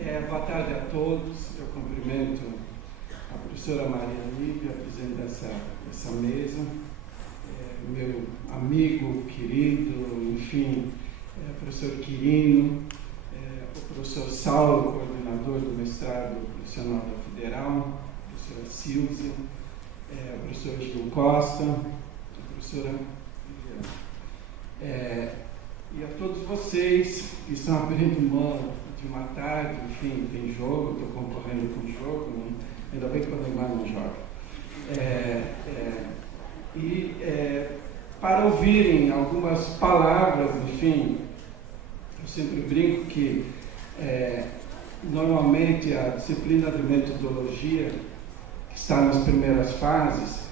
Boa tarde a todos. Eu cumprimento a professora Maria Lívia, presidente dessa mesa, meu amigo querido, enfim, professor Quirino, o professor Saulo, coordenador do mestrado profissional da Federal, a professora Silvia, o professor Gil Costa, a professora Lívia. E a todos vocês que estão abrindo mão de uma tarde, enfim, tem jogo, estou concorrendo com o jogo, né? Ainda bem que o Neymar não joga. Para ouvirem algumas palavras, enfim, eu sempre brinco que normalmente a disciplina de metodologia, que está nas primeiras fases,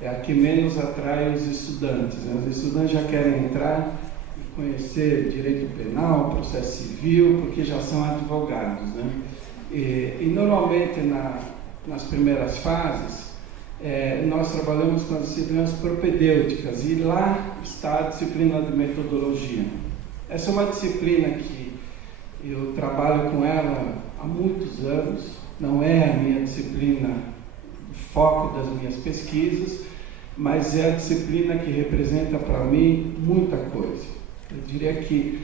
é a que menos atrai os estudantes, né? Os estudantes já querem entrar e conhecer direito penal, processo civil, porque já são advogados, né? E normalmente nas primeiras fases nós trabalhamos com as disciplinas propedêuticas e lá está a disciplina de metodologia. Essa é uma disciplina que eu trabalho com ela há muitos anos, não é a minha disciplina, o foco das minhas pesquisas, mas é a disciplina que representa para mim muita coisa. Eu diria que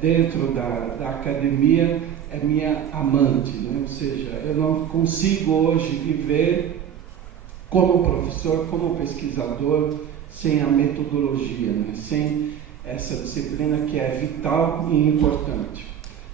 dentro da academia é minha amante, né? Ou seja, eu não consigo hoje viver como professor, como pesquisador, sem a metodologia, né? Sem essa disciplina que é vital e importante.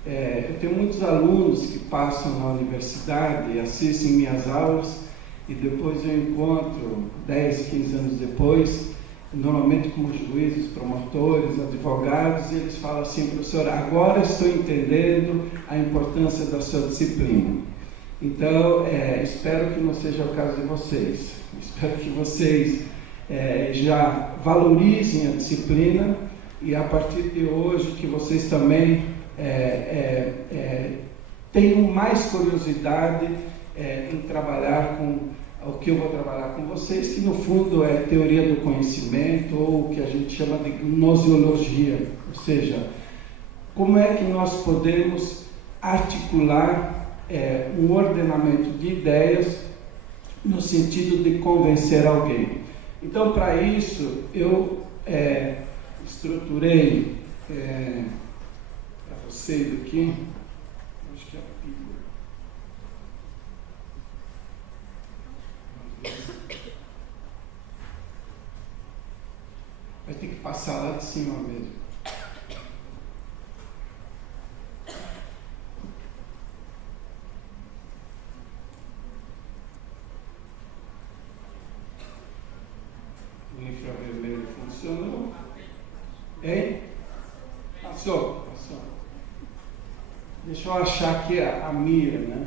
Eu tenho muitos alunos que passam na universidade e assistem minhas aulas e depois eu encontro, 10, 15 anos depois, normalmente como juízes, promotores, advogados, e eles falam assim: professor, agora estou entendendo a importância da sua disciplina. Então, espero que não seja o caso de vocês. Espero que vocês já valorizem a disciplina e, a partir de hoje, que vocês também tenham mais curiosidade em trabalhar com o que eu vou trabalhar com vocês, que no fundo é teoria do conhecimento, ou o que a gente chama de gnosiologia, ou seja, como é que nós podemos articular um ordenamento de ideias no sentido de convencer alguém. Então, para isso, eu estruturei para vocês aqui, acho que é a pilha. Vai ter que passar lá de cima mesmo. O infravermelho funcionou. Hein? Passou. Deixa eu achar aqui a mira, né?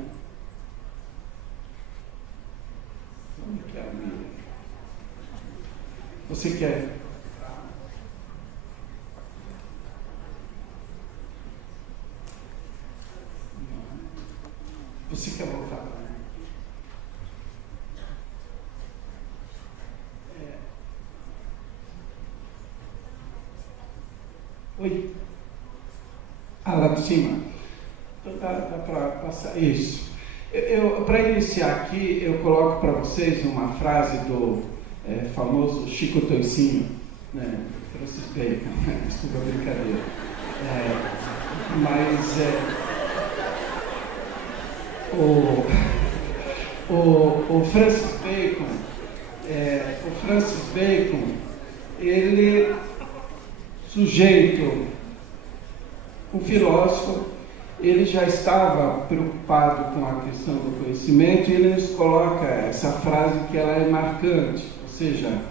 Onde que é a mira? Você quer? Você quer voltar? Oi? Lá de cima. Então dá para passar. Isso. Para iniciar aqui, eu coloco para vocês uma frase do famoso Chico Toicinho, né? Francis Bacon. Desculpa a brincadeira. O Francis Bacon, ele, sujeito, um filósofo, ele já estava preocupado com a questão do conhecimento e ele nos coloca essa frase que ela é marcante, ou seja,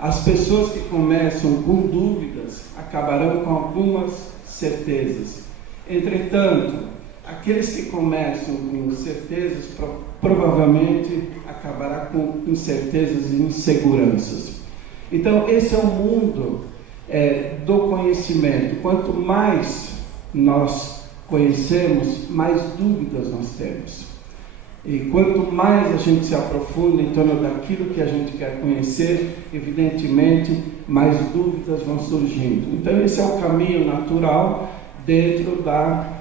as pessoas que começam com dúvidas acabarão com algumas certezas. Entretanto, aqueles que começam com certezas provavelmente acabará com incertezas e inseguranças. Então, esse é o mundo do conhecimento. Quanto mais nós conhecemos, mais dúvidas nós temos. E quanto mais a gente se aprofunda em torno daquilo que a gente quer conhecer, evidentemente, mais dúvidas vão surgindo. Então, esse é o caminho natural dentro da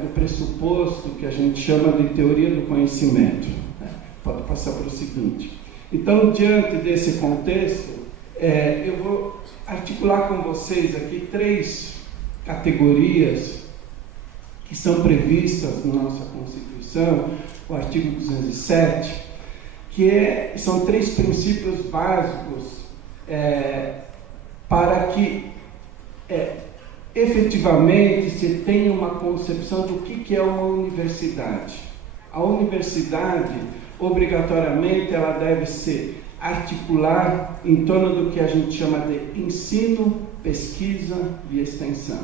do pressuposto que a gente chama de teoria do conhecimento. Pode passar para o seguinte. Então, diante desse contexto, eu vou articular com vocês aqui 3 categorias que são previstas na nossa Constituição, o artigo 207, que são 3 princípios básicos para que efetivamente se tenha uma concepção do que é uma universidade. A universidade, obrigatoriamente, ela deve se articular em torno do que a gente chama de ensino, pesquisa e extensão.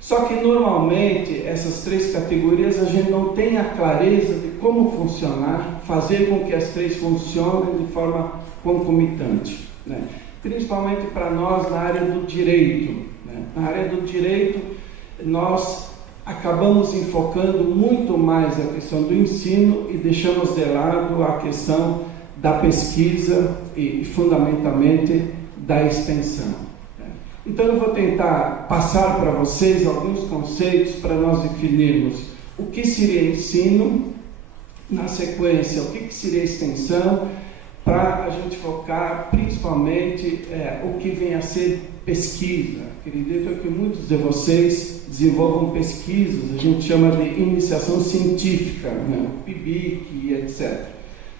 Só que, normalmente, essas 3 categorias a gente não tem a clareza de como funcionar, fazer com que as 3 funcionem de forma concomitante, né? Principalmente para nós na área do direito, né? Na área do direito, nós acabamos enfocando muito mais a questão do ensino e deixamos de lado a questão da pesquisa e, fundamentalmente, da extensão. Então, eu vou tentar passar para vocês alguns conceitos para nós definirmos o que seria ensino, na sequência, o que seria extensão, para a gente focar principalmente o que vem a ser pesquisa. Acredito que muitos de vocês desenvolvam pesquisas, a gente chama de iniciação científica, né? PIBIC e etc.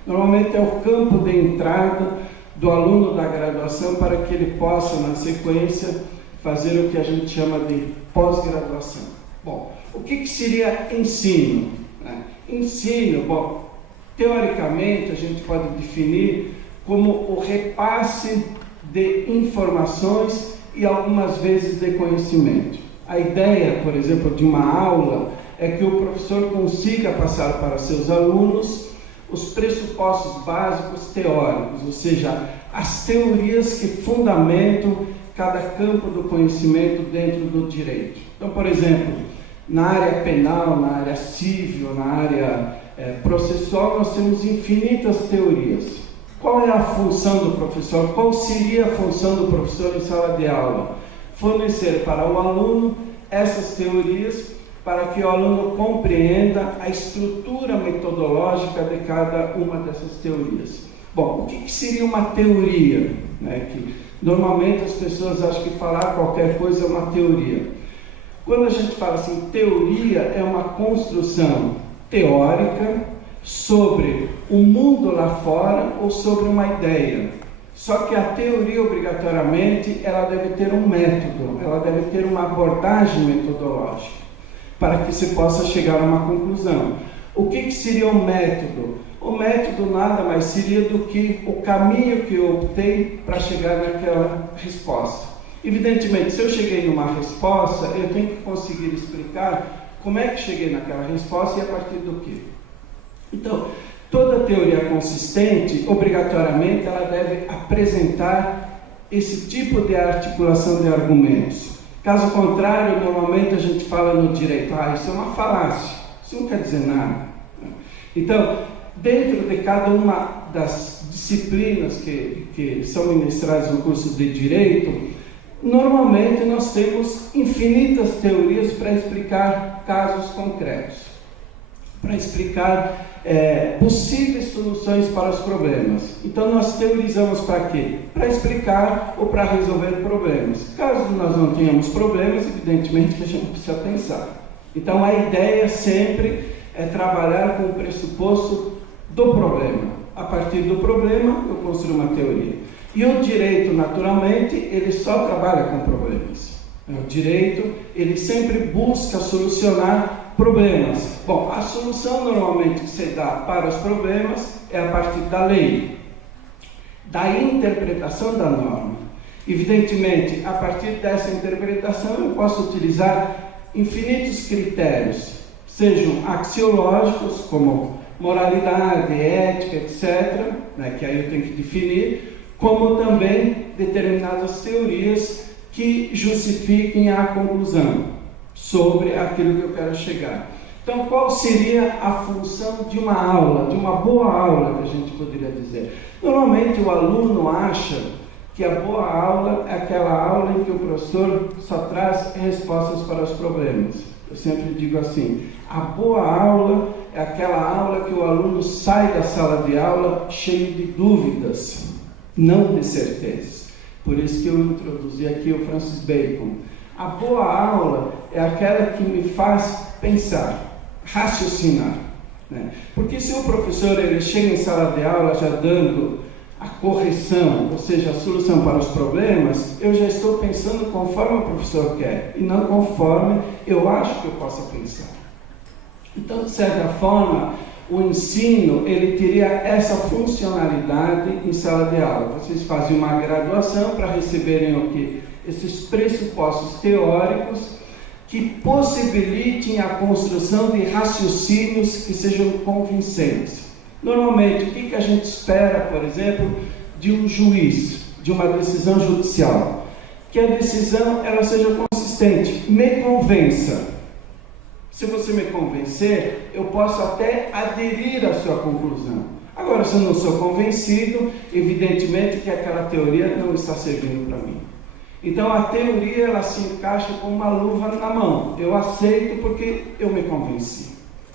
Normalmente é o campo de entrada do aluno da graduação para que ele possa, na sequência, fazer o que a gente chama de pós-graduação. Bom, o que seria ensino? Ensino, bom, teoricamente a gente pode definir como o repasse de informações e algumas vezes de conhecimento. A ideia, por exemplo, de uma aula é que o professor consiga passar para seus alunos os pressupostos básicos teóricos, ou seja, as teorias que fundamentam cada campo do conhecimento dentro do direito. Então, por exemplo, na área penal, na área civil, na área processual, nós temos infinitas teorias. Qual é a função do professor? Qual seria a função do professor em sala de aula? Fornecer para o aluno essas teorias para que o aluno compreenda a estrutura metodológica de cada uma dessas teorias. Bom, o que seria uma teoria? Que normalmente as pessoas acham que falar qualquer coisa é uma teoria. Quando a gente fala assim, teoria é uma construção teórica sobre o mundo lá fora ou sobre uma ideia. Só que a teoria, obrigatoriamente, ela deve ter um método, ela deve ter uma abordagem metodológica, para que se possa chegar a uma conclusão. O que seria o método? O método nada mais seria do que o caminho que eu optei para chegar naquela resposta. Evidentemente, se eu cheguei numa resposta, eu tenho que conseguir explicar como é que cheguei naquela resposta e a partir do quê. Então, toda teoria consistente, obrigatoriamente, ela deve apresentar esse tipo de articulação de argumentos. Caso contrário, normalmente a gente fala no direito, isso é uma falácia, isso não quer dizer nada. Então, dentro de cada uma das disciplinas que são ministradas no curso de Direito, normalmente nós temos infinitas teorias para explicar casos concretos, para explicar possíveis soluções para os problemas. Então nós teorizamos para quê? Para explicar ou para resolver problemas. Caso nós não tenhamos problemas, evidentemente que a gente precisa pensar. Então a ideia sempre é trabalhar com o pressuposto do problema. A partir do problema eu construo uma teoria. E o direito, naturalmente, ele só trabalha com problemas. O direito, ele sempre busca solucionar problemas. Bom, a solução normalmente que se dá para os problemas é a partir da lei, da interpretação da norma. Evidentemente, a partir dessa interpretação eu posso utilizar infinitos critérios, sejam axiológicos, como moralidade, ética, etc., que aí eu tenho que definir, como também determinadas teorias que justifiquem a conclusão sobre aquilo que eu quero chegar. Então, qual seria a função de uma aula, de uma boa aula, que a gente poderia dizer? Normalmente o aluno acha que a boa aula é aquela aula em que o professor só traz respostas para os problemas. Eu sempre digo assim, a boa aula é aquela aula que o aluno sai da sala de aula cheio de dúvidas, não de certezas. Por isso que eu introduzi aqui o Francis Bacon. A boa aula é aquela que me faz pensar, raciocinar, né? Porque se o professor ele chega em sala de aula já dando a correção, ou seja, a solução para os problemas, eu já estou pensando conforme o professor quer, e não conforme eu acho que eu possa pensar. Então, de certa forma, o ensino, ele teria essa funcionalidade em sala de aula. Vocês fazem uma graduação para receberem o quê? Esses pressupostos teóricos que possibilitem a construção de raciocínios que sejam convincentes. Normalmente, o que a gente espera, por exemplo, de um juiz, de uma decisão judicial? Que a decisão ela seja consistente, me convença. Se você me convencer, eu posso até aderir à sua conclusão. Agora, se eu não sou convencido, evidentemente que aquela teoria não está servindo para mim. Então, a teoria ela se encaixa como uma luva na mão. Eu aceito porque eu me convenci,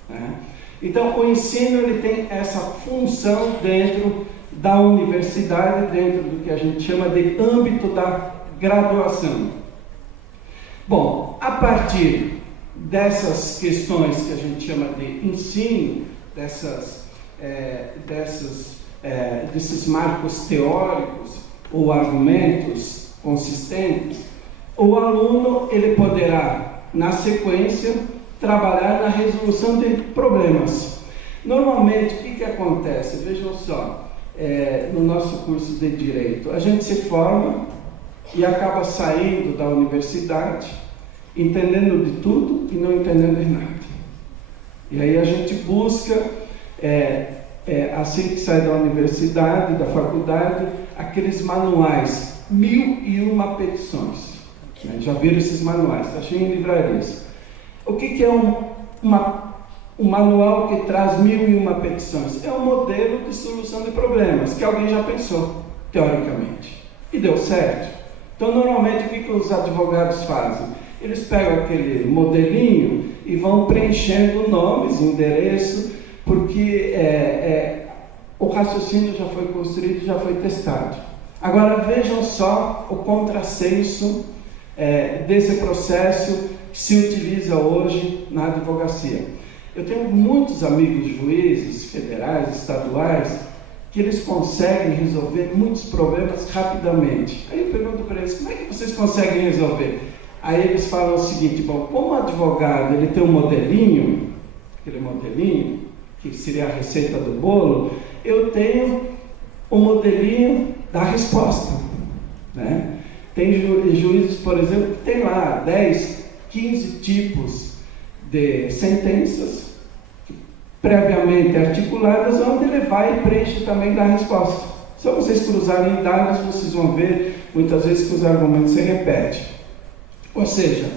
né? Então, o ensino ele tem essa função dentro da universidade, dentro do que a gente chama de âmbito da graduação. Bom, a partir dessas questões que a gente chama de ensino, desses marcos teóricos ou argumentos consistentes, o aluno ele poderá, na sequência, trabalhar na resolução de problemas. Normalmente, o que acontece? Vejam só, no nosso curso de Direito, a gente se forma e acaba saindo da universidade, entendendo de tudo e não entendendo de nada. E aí a gente busca, assim que sai da universidade, da faculdade, aqueles manuais, 1001 petições. Já viram esses manuais? Está cheio em livrarias. O que é um manual que traz 1001 petições? É um modelo de solução de problemas que alguém já pensou, teoricamente, e deu certo. Então, normalmente, o que os advogados fazem? Eles pegam aquele modelinho e vão preenchendo nomes, endereço, porque o raciocínio já foi construído, já foi testado. Agora, vejam só o contrassenso desse processo que se utiliza hoje na advocacia. Eu tenho muitos amigos juízes federais, estaduais, que eles conseguem resolver muitos problemas rapidamente. Aí eu pergunto para eles, como é que vocês conseguem resolver? Aí eles falam o seguinte, bom, como o advogado ele tem um modelinho, aquele modelinho, que seria a receita do bolo, eu tenho o modelinho da resposta, né? Tem juízes, por exemplo, que tem lá 10, 15 tipos de sentenças previamente articuladas, onde ele vai e preenche também da resposta. Se vocês cruzarem dados, vocês vão ver muitas vezes que os argumentos se repetem. Ou seja,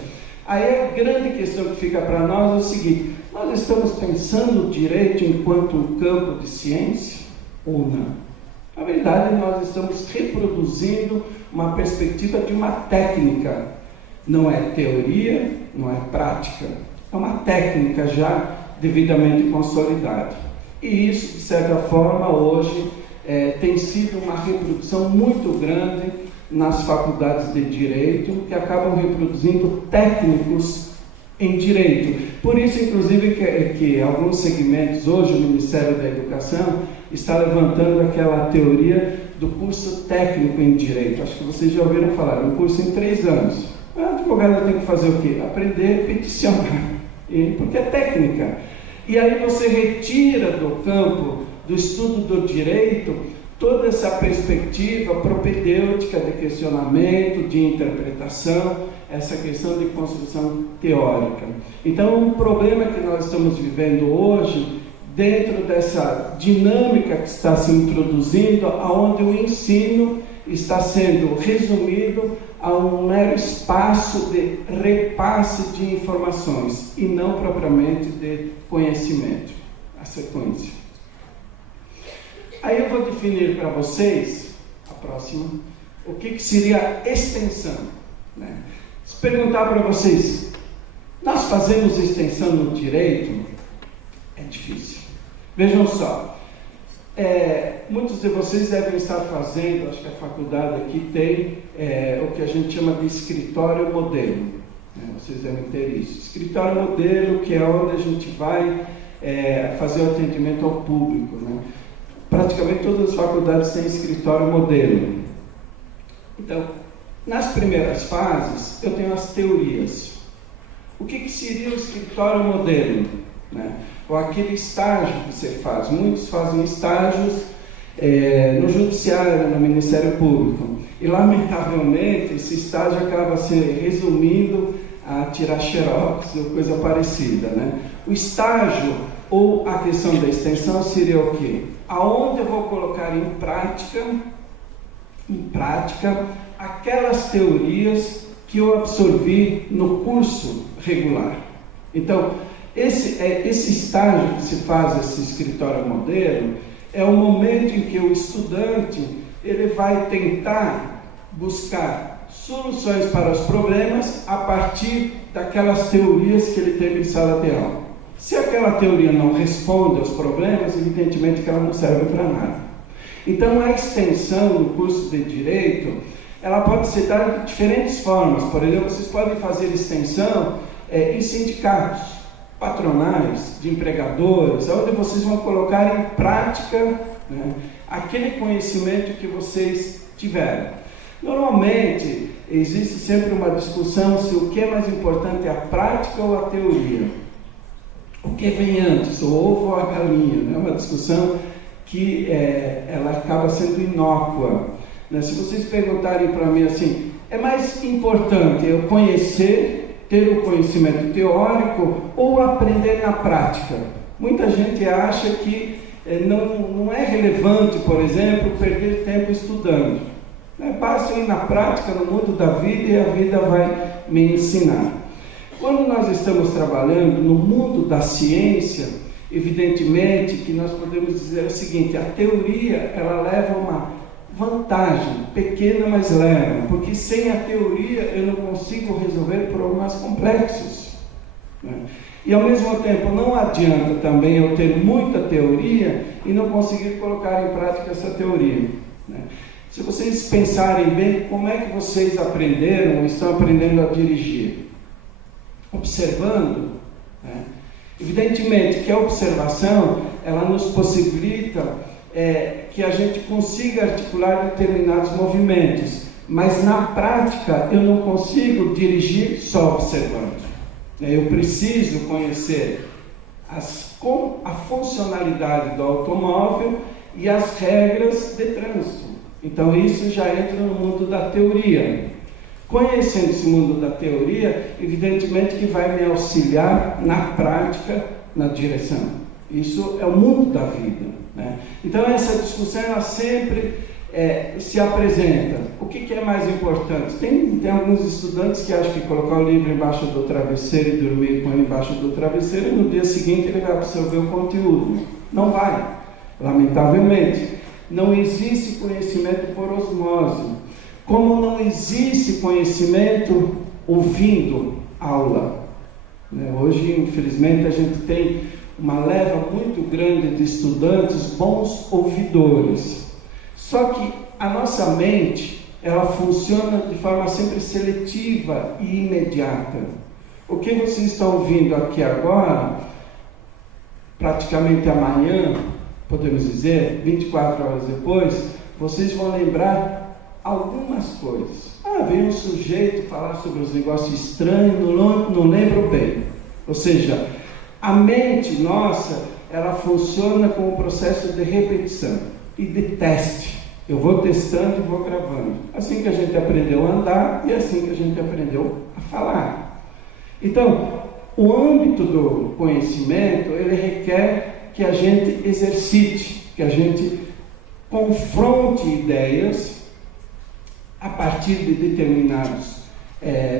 aí a grande questão que fica para nós é o seguinte: nós estamos pensando o direito enquanto um campo de ciência ou não? Na verdade, nós estamos reproduzindo uma perspectiva de uma técnica. Não é teoria, não é prática, é uma técnica já devidamente consolidada. E isso, de certa forma, hoje tem sido uma reprodução muito grande nas faculdades de Direito, que acabam reproduzindo técnicos em Direito. Por isso, inclusive, que alguns segmentos, hoje o Ministério da Educação está levantando aquela teoria do curso técnico em Direito. Acho que vocês já ouviram falar, um curso em 3 anos. A advogada tem que fazer o quê? Aprender a peticionar, porque é técnica. E aí você retira do campo do estudo do direito toda essa perspectiva propedêutica de questionamento, de interpretação, essa questão de construção teórica. Então, um problema que nós estamos vivendo hoje, dentro dessa dinâmica que está se introduzindo, onde o ensino está sendo resumido a um mero espaço de repasse de informações e não propriamente de conhecimento, a sequência. Aí eu vou definir para vocês, a próxima, o que seria extensão, né? Se perguntar para vocês, Nós fazemos extensão no direito? É difícil. Vejam só, muitos de vocês devem estar fazendo, acho que a faculdade aqui tem o que a gente chama de escritório modelo. Vocês devem ter isso. Escritório modelo, que é onde a gente vai fazer o atendimento ao público, né? Praticamente todas as faculdades têm escritório modelo. Então, nas primeiras fases, eu tenho as teorias. O que seria o escritório modelo? Né? Ou aquele estágio que você faz. Muitos fazem estágios no Judiciário, no Ministério Público. E, lamentavelmente, esse estágio acaba se resumindo a tirar xerox ou coisa parecida, né? O estágio ou a questão da extensão seria o quê? Aonde eu vou colocar em prática aquelas teorias que eu absorvi no curso regular. Então, esse estágio que se faz, esse escritório modelo, é o momento em que o estudante ele vai tentar buscar soluções para os problemas a partir daquelas teorias que ele teve em sala de aula. Se aquela teoria não responde aos problemas, evidentemente que ela não serve para nada. Então, a extensão no curso de Direito, ela pode ser dada de diferentes formas. Por exemplo, vocês podem fazer extensão em sindicatos, patronais, de empregadores, onde vocês vão colocar em prática, né, aquele conhecimento que vocês tiveram. Normalmente, existe sempre uma discussão se o que é mais importante é a prática ou a teoria. O que vem antes, o ovo ou a galinha? É uma discussão que ela acaba sendo inócua. Né? Se vocês perguntarem para mim assim, é mais importante eu conhecer, ter o conhecimento teórico ou aprender na prática? Muita gente acha que não é relevante, por exemplo, perder tempo estudando. Basta ir na prática, no mundo da vida, e a vida vai me ensinar. Quando nós estamos trabalhando no mundo da ciência, evidentemente que nós podemos dizer o seguinte: a teoria ela leva uma vantagem, pequena, mas leva, porque sem a teoria eu não consigo resolver problemas complexos, né? E ao mesmo tempo não adianta também eu ter muita teoria e não conseguir colocar em prática essa teoria, né? Se vocês pensarem bem, como é que vocês aprenderam ou estão aprendendo a dirigir? Observando, né? Evidentemente que a observação, ela nos possibilita que a gente consiga articular determinados movimentos, mas na prática eu não consigo dirigir só observando. Eu preciso conhecer a funcionalidade do automóvel e as regras de trânsito. Então isso já entra no mundo da teoria. Conhecendo esse mundo da teoria, evidentemente que vai me auxiliar na prática, na direção. Isso é o mundo da vida, né? Então essa discussão ela sempre se apresenta. O que é mais importante? Tem alguns estudantes que acham que colocar o livro embaixo do travesseiro e dormir com ele embaixo do travesseiro, e no dia seguinte ele vai absorver o conteúdo. Não vai, lamentavelmente. Não existe conhecimento por osmose. Como não existe conhecimento ouvindo aula, né? Hoje, infelizmente, a gente tem uma leva muito grande de estudantes bons ouvidores. Só que a nossa mente, ela funciona de forma sempre seletiva e imediata. O que vocês estão ouvindo aqui agora, praticamente amanhã, podemos dizer, 24 horas depois, vocês vão lembrar algumas coisas. Veio um sujeito falar sobre os negócios estranhos, não lembro bem. Ou seja, a mente nossa, ela funciona com um processo de repetição e de teste. Eu vou testando e vou gravando. Assim que a gente aprendeu a andar e assim que a gente aprendeu a falar. Então, o âmbito do conhecimento, ele requer que a gente exercite, que a gente confronte ideias a partir de determinados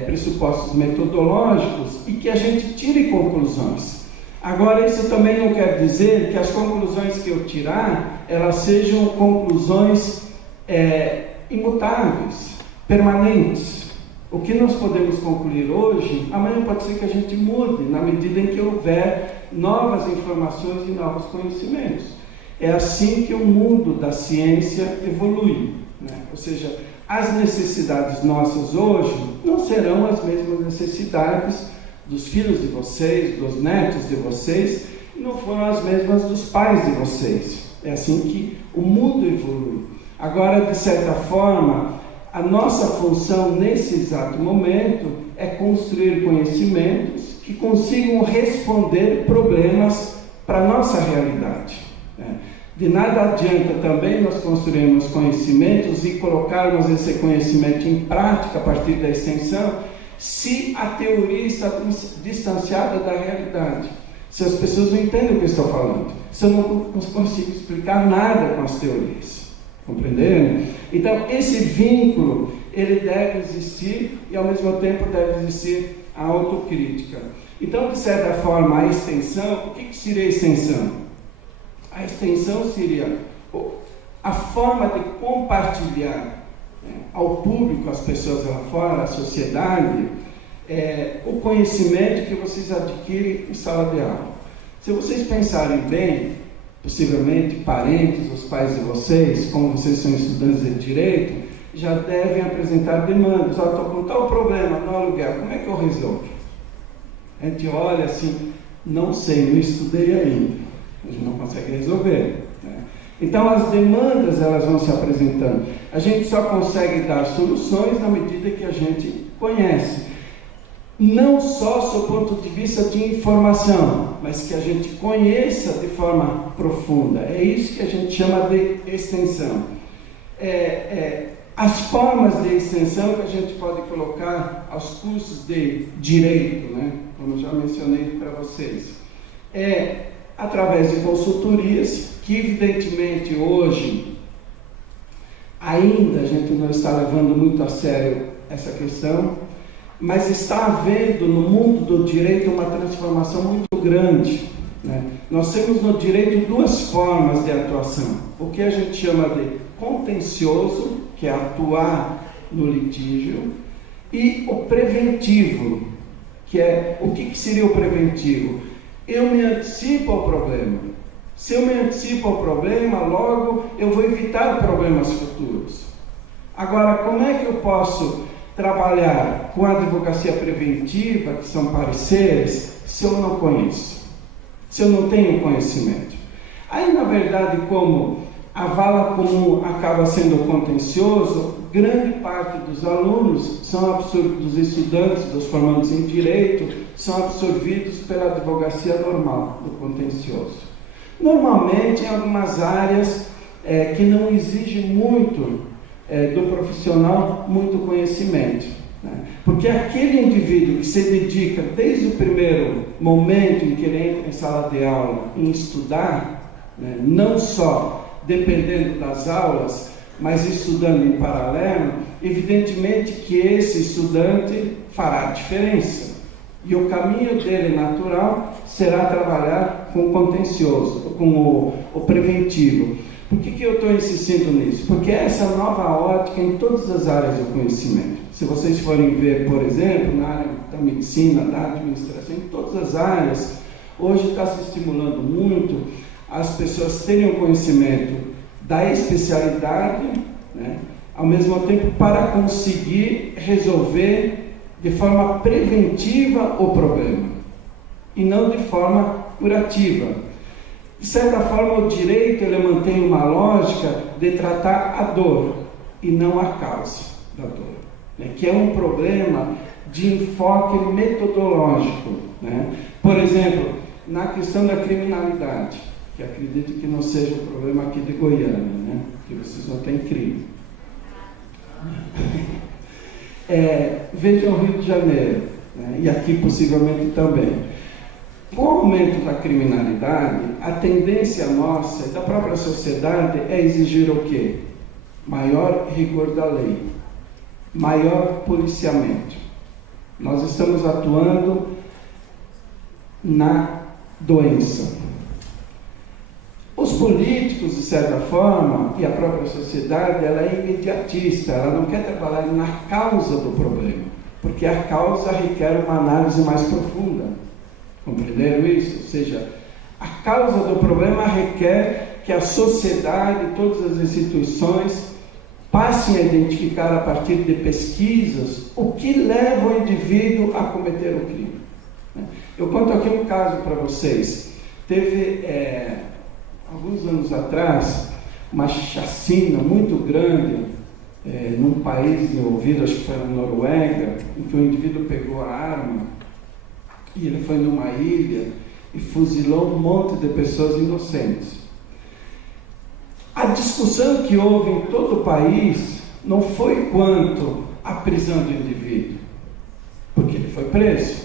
pressupostos metodológicos e que a gente tire conclusões. Agora, isso também não quer dizer que as conclusões que eu tirar, elas sejam conclusões imutáveis, permanentes. O que nós podemos concluir hoje, amanhã pode ser que a gente mude, na medida em que houver novas informações e novos conhecimentos. É assim que o mundo da ciência evolui, né? Ou seja, as necessidades nossas hoje não serão as mesmas necessidades dos filhos de vocês, dos netos de vocês, e não foram as mesmas dos pais de vocês. É assim que o mundo evolui. Agora, de certa forma, a nossa função nesse exato momento é construir conhecimentos que consigam responder problemas para a nossa realidade, né? De nada adianta também nós construirmos conhecimentos e colocarmos esse conhecimento em prática a partir da extensão, se a teoria está distanciada da realidade. Se as pessoas não entendem o que eu estou falando, se eu não consigo explicar nada com as teorias. Compreenderam? Então, esse vínculo, ele deve existir e, ao mesmo tempo, deve existir a autocrítica. Então, de certa forma, a extensão, o que seria a extensão? A extensão seria a forma de compartilhar, né, ao público, às pessoas lá fora, à sociedade, o conhecimento que vocês adquirem em sala de aula. Se vocês pensarem bem, possivelmente parentes, os pais de vocês, como vocês são estudantes de direito, já devem apresentar demandas. Estou com tal problema no aluguel, como é que eu resolvo? A gente olha assim, não sei, não estudei ainda. A gente não consegue resolver, né? Então as demandas, elas vão se apresentando. A gente só consegue dar soluções na medida que a gente conhece. Não só sob o ponto de vista de informação, mas que a gente conheça de forma profunda. É isso que a gente chama de extensão. As formas de extensão que a gente pode colocar aos cursos de direito, né? Como eu já mencionei para vocês, através de consultorias, que evidentemente hoje ainda a gente não está levando muito a sério essa questão, mas está havendo no mundo do direito uma transformação muito grande, né? Nós temos no direito duas formas de atuação: o que a gente chama de contencioso, que é atuar no litígio, e o preventivo, que é, o que seria o preventivo? Eu me antecipo ao problema. Se eu me antecipo ao problema, logo eu vou evitar problemas futuros. Agora, como é que eu posso trabalhar com a advocacia preventiva, que são pareceres, se eu não conheço, se eu não tenho conhecimento? Aí, na verdade, como a vala comum acaba sendo contencioso, grande parte dos alunos são absorvidos, dos estudantes, dos formandos em direito, são absorvidos pela advocacia normal, do contencioso. Normalmente, em algumas áreas que não exigem muito do profissional, muito conhecimento, né? Porque aquele indivíduo que se dedica desde o primeiro momento em que ele entra em sala de aula em estudar, né, não só dependendo das aulas, mas estudando em paralelo, evidentemente que esse estudante fará a diferença. E o caminho dele natural será trabalhar com o contencioso, com o preventivo. Por que eu estou insistindo nisso? Porque essa nova ótica em todas as áreas do conhecimento. Se vocês forem ver, por exemplo, na área da medicina, da administração, em todas as áreas, hoje está se estimulando muito as pessoas terem o conhecimento da especialidade, né, ao mesmo tempo para conseguir resolver de forma preventiva o problema e não de forma curativa. De certa forma, o direito ele mantém uma lógica de tratar a dor e não a causa da dor, né, que é um problema de enfoque metodológico, né? Por exemplo, na questão da criminalidade, que acredito que não seja um problema aqui de Goiânia, né, que vocês não têm crime. Vejam o Rio de Janeiro, né, e aqui possivelmente também. Com o aumento da criminalidade, a tendência nossa e da própria sociedade é exigir o quê? Maior rigor da lei, maior policiamento. Nós estamos atuando na doença. Os políticos, de certa forma, e a própria sociedade, ela é imediatista, ela não quer trabalhar na causa do problema. porque a causa requer uma análise mais profunda. Compreenderam isso? Ou seja, a causa do problema requer que a sociedade, todas as instituições, passem a identificar a partir de pesquisas o que leva o indivíduo a cometer o crime. Eu conto aqui um caso para vocês. Teve, alguns anos atrás, uma chacina muito grande num país envolvido, acho que foi na Noruega, em que o indivíduo pegou a arma e ele foi numa ilha e fuzilou um monte de pessoas inocentes. A discussão que houve em todo o país não foi quanto à prisão do indivíduo, porque ele foi preso.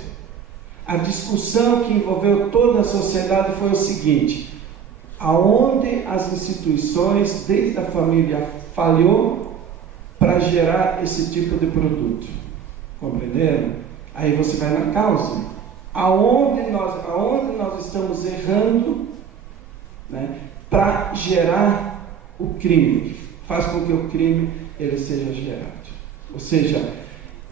A discussão que envolveu toda a sociedade foi o seguinte: aonde as instituições, desde a família, falhou para gerar esse tipo de produto? Compreenderam? Aí você vai na causa. Aonde nós estamos errando, né, para gerar o crime, faz com que o crime ele seja gerado. Ou seja,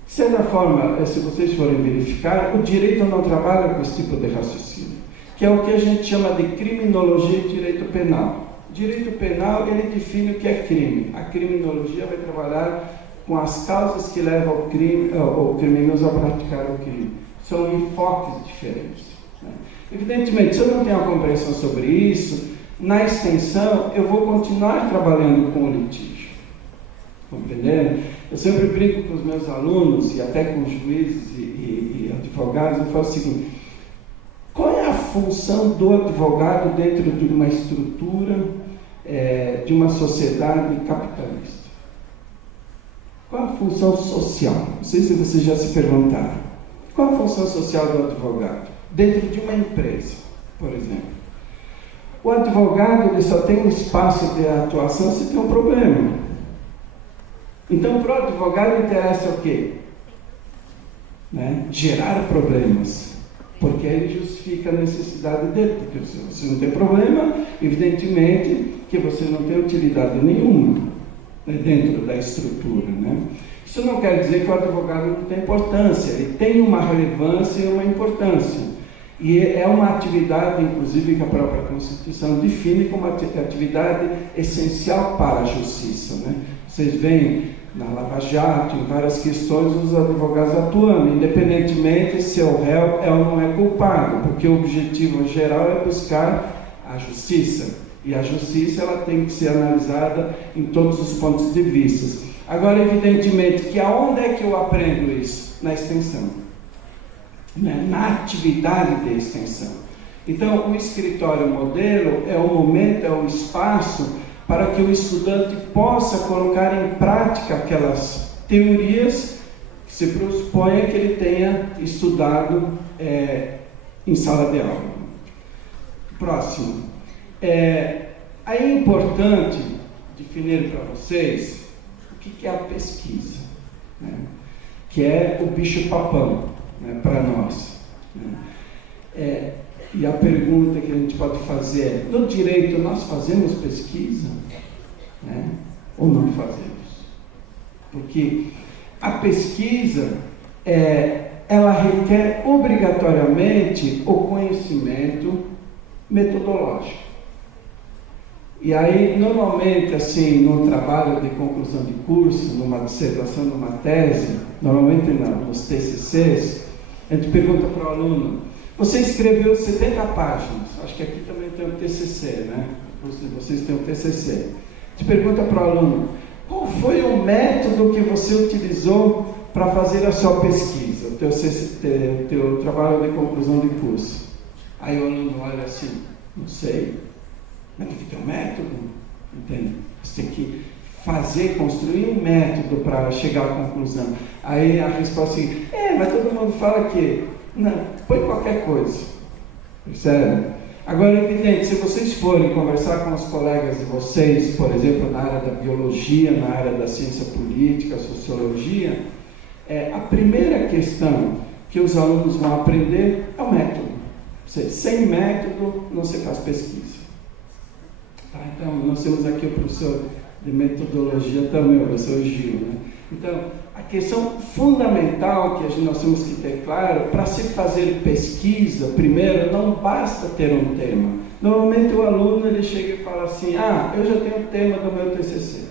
de certa forma, se vocês forem verificar, o direito não trabalha com esse tipo de raciocínio, que é o que a gente chama de criminologia e direito penal. Direito penal, ele define o que é crime. A criminologia vai trabalhar com as causas que levam o criminoso a praticar o crime. São enfoques diferentes, né? Evidentemente, se eu não tenho uma compreensão sobre isso, na extensão eu vou continuar trabalhando com o litígio. Compreendendo? Eu sempre brinco com os meus alunos e até com os juízes e advogados, eu falo o seguinte: qual é a função do advogado dentro de uma estrutura de uma sociedade capitalista? Qual a função social? Não sei se vocês já se perguntaram. Qual a função social do advogado? Dentro de uma empresa, por exemplo. O advogado ele só tem um espaço de atuação se tem um problema. Então, para o advogado interessa o quê? Né? Gerar problemas. Porque aí ele justifica a necessidade dele. Porque se você não tem problema, evidentemente que você não tem utilidade nenhuma, né, dentro da estrutura, né? Isso não quer dizer que o advogado não tem importância. Ele tem uma relevância e uma importância. E é uma atividade, inclusive, que a própria Constituição define como atividade essencial para a justiça, né? Vocês veem na Lava Jato, em várias questões, os advogados atuando, independentemente se o réu é ou não é culpado, porque o objetivo geral é buscar a justiça. E a justiça ela tem que ser analisada em todos os pontos de vista. Agora, evidentemente, que aonde é que eu aprendo isso? Na extensão. Na atividade de extensão. Então, o escritório modelo é o momento, é o espaço para que o estudante possa colocar em prática aquelas teorias que se pressuponha que ele tenha estudado em sala de aula. Próximo. Aí é importante definir para vocês o que é a pesquisa, né? Que é o bicho-papão, né, para nós, né? E a pergunta que a gente pode fazer é: no direito nós fazemos pesquisa, né, ou não fazemos? Porque a pesquisa, ela requer obrigatoriamente o conhecimento metodológico. E aí, normalmente, assim, no trabalho de conclusão de curso, numa dissertação, numa tese, normalmente nos TCCs, a gente pergunta para o aluno: você escreveu 70 páginas, acho que aqui também tem o TCC, né? Vocês têm o TCC. A gente pergunta para o aluno: qual foi o método que você utilizou para fazer a sua pesquisa, o teu trabalho de conclusão de curso? Aí o aluno olha assim: não sei. Mas tem que ter um método, entende? Você tem que construir um método para chegar à conclusão. Aí a resposta é assim: mas todo mundo fala que não, põe qualquer coisa, percebe? Agora, é evidente, se vocês forem conversar com os colegas de vocês, por exemplo, na área da biologia, na área da ciência política, sociologia, a primeira questão que os alunos vão aprender é o método. Sem método não se faz pesquisa. Então, nós temos aqui o professor de metodologia também, o professor Gil, né? Então, a questão fundamental que nós temos que ter claro, para se fazer pesquisa, primeiro, não basta ter um tema. Normalmente o aluno ele chega e fala assim, eu já tenho o tema do meu TCC.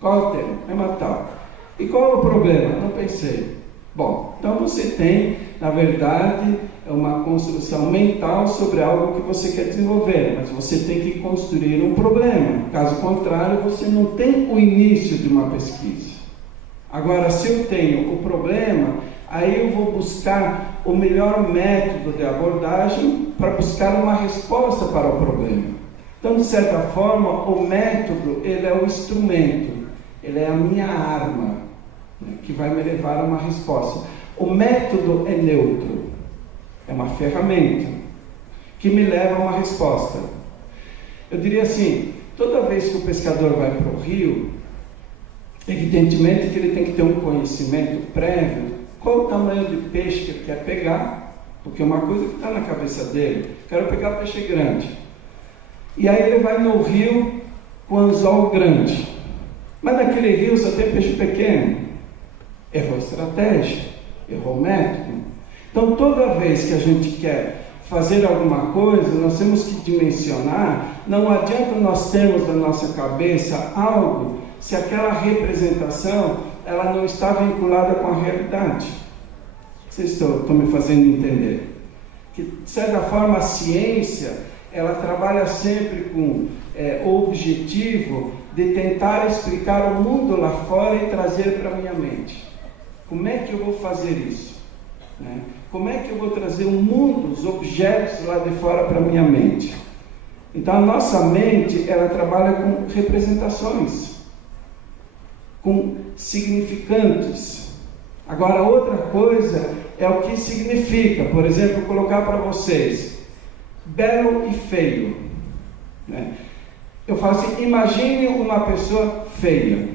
Qual é o tema? Tema tal. E qual é o problema? Não pensei. Bom, então você tem, na verdade, uma construção mental sobre algo que você quer desenvolver, mas você tem que construir um problema. Caso contrário, você não tem o início de uma pesquisa. Agora, se eu tenho o problema, aí eu vou buscar o melhor método de abordagem para buscar uma resposta para o problema. Então, de certa forma, o método, ele é o instrumento, ele é a minha arma, que vai me levar a uma resposta. O método é neutro, é uma ferramenta que me leva a uma resposta. Eu diria assim, toda vez que o pescador vai para o rio, evidentemente que ele tem que ter um conhecimento prévio, qual o tamanho de peixe que ele quer pegar, porque é uma coisa que está na cabeça dele, quero pegar peixe grande. E aí ele vai no rio com anzol grande, mas naquele rio só tem peixe pequeno. Errou a estratégia, errou o método. Então, toda vez que a gente quer fazer alguma coisa, nós temos que dimensionar. Não adianta nós termos na nossa cabeça algo se aquela representação ela não está vinculada com a realidade. Vocês estão me fazendo entender? Que, de certa forma, a ciência ela trabalha sempre com o objetivo de tentar explicar o mundo lá fora e trazer para a minha mente. Como é que eu vou fazer isso? Como é que eu vou trazer o mundo, os objetos lá de fora para a minha mente? Então a nossa mente, ela trabalha com representações, com significantes. Agora outra coisa é o que significa. Por exemplo, colocar para vocês, belo e feio. Eu falo assim, imagine uma pessoa feia.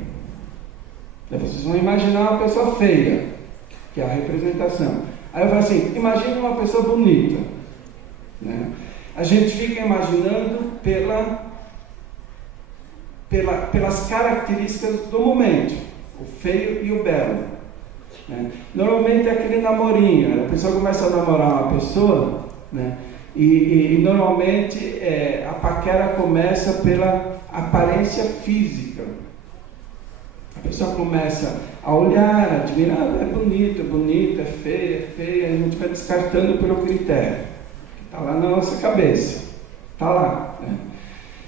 Vocês vão imaginar uma pessoa feia, que é a representação. Aí eu falo assim, imagine uma pessoa bonita. A gente fica imaginando pelas características do momento, o feio e o belo. Normalmente é aquele namorinho, a pessoa começa a namorar uma pessoa, e normalmente a paquera começa pela aparência física. A pessoa começa a olhar, a admirar, é bonito, é feia, a gente vai descartando pelo critério, que está lá na nossa cabeça, está lá.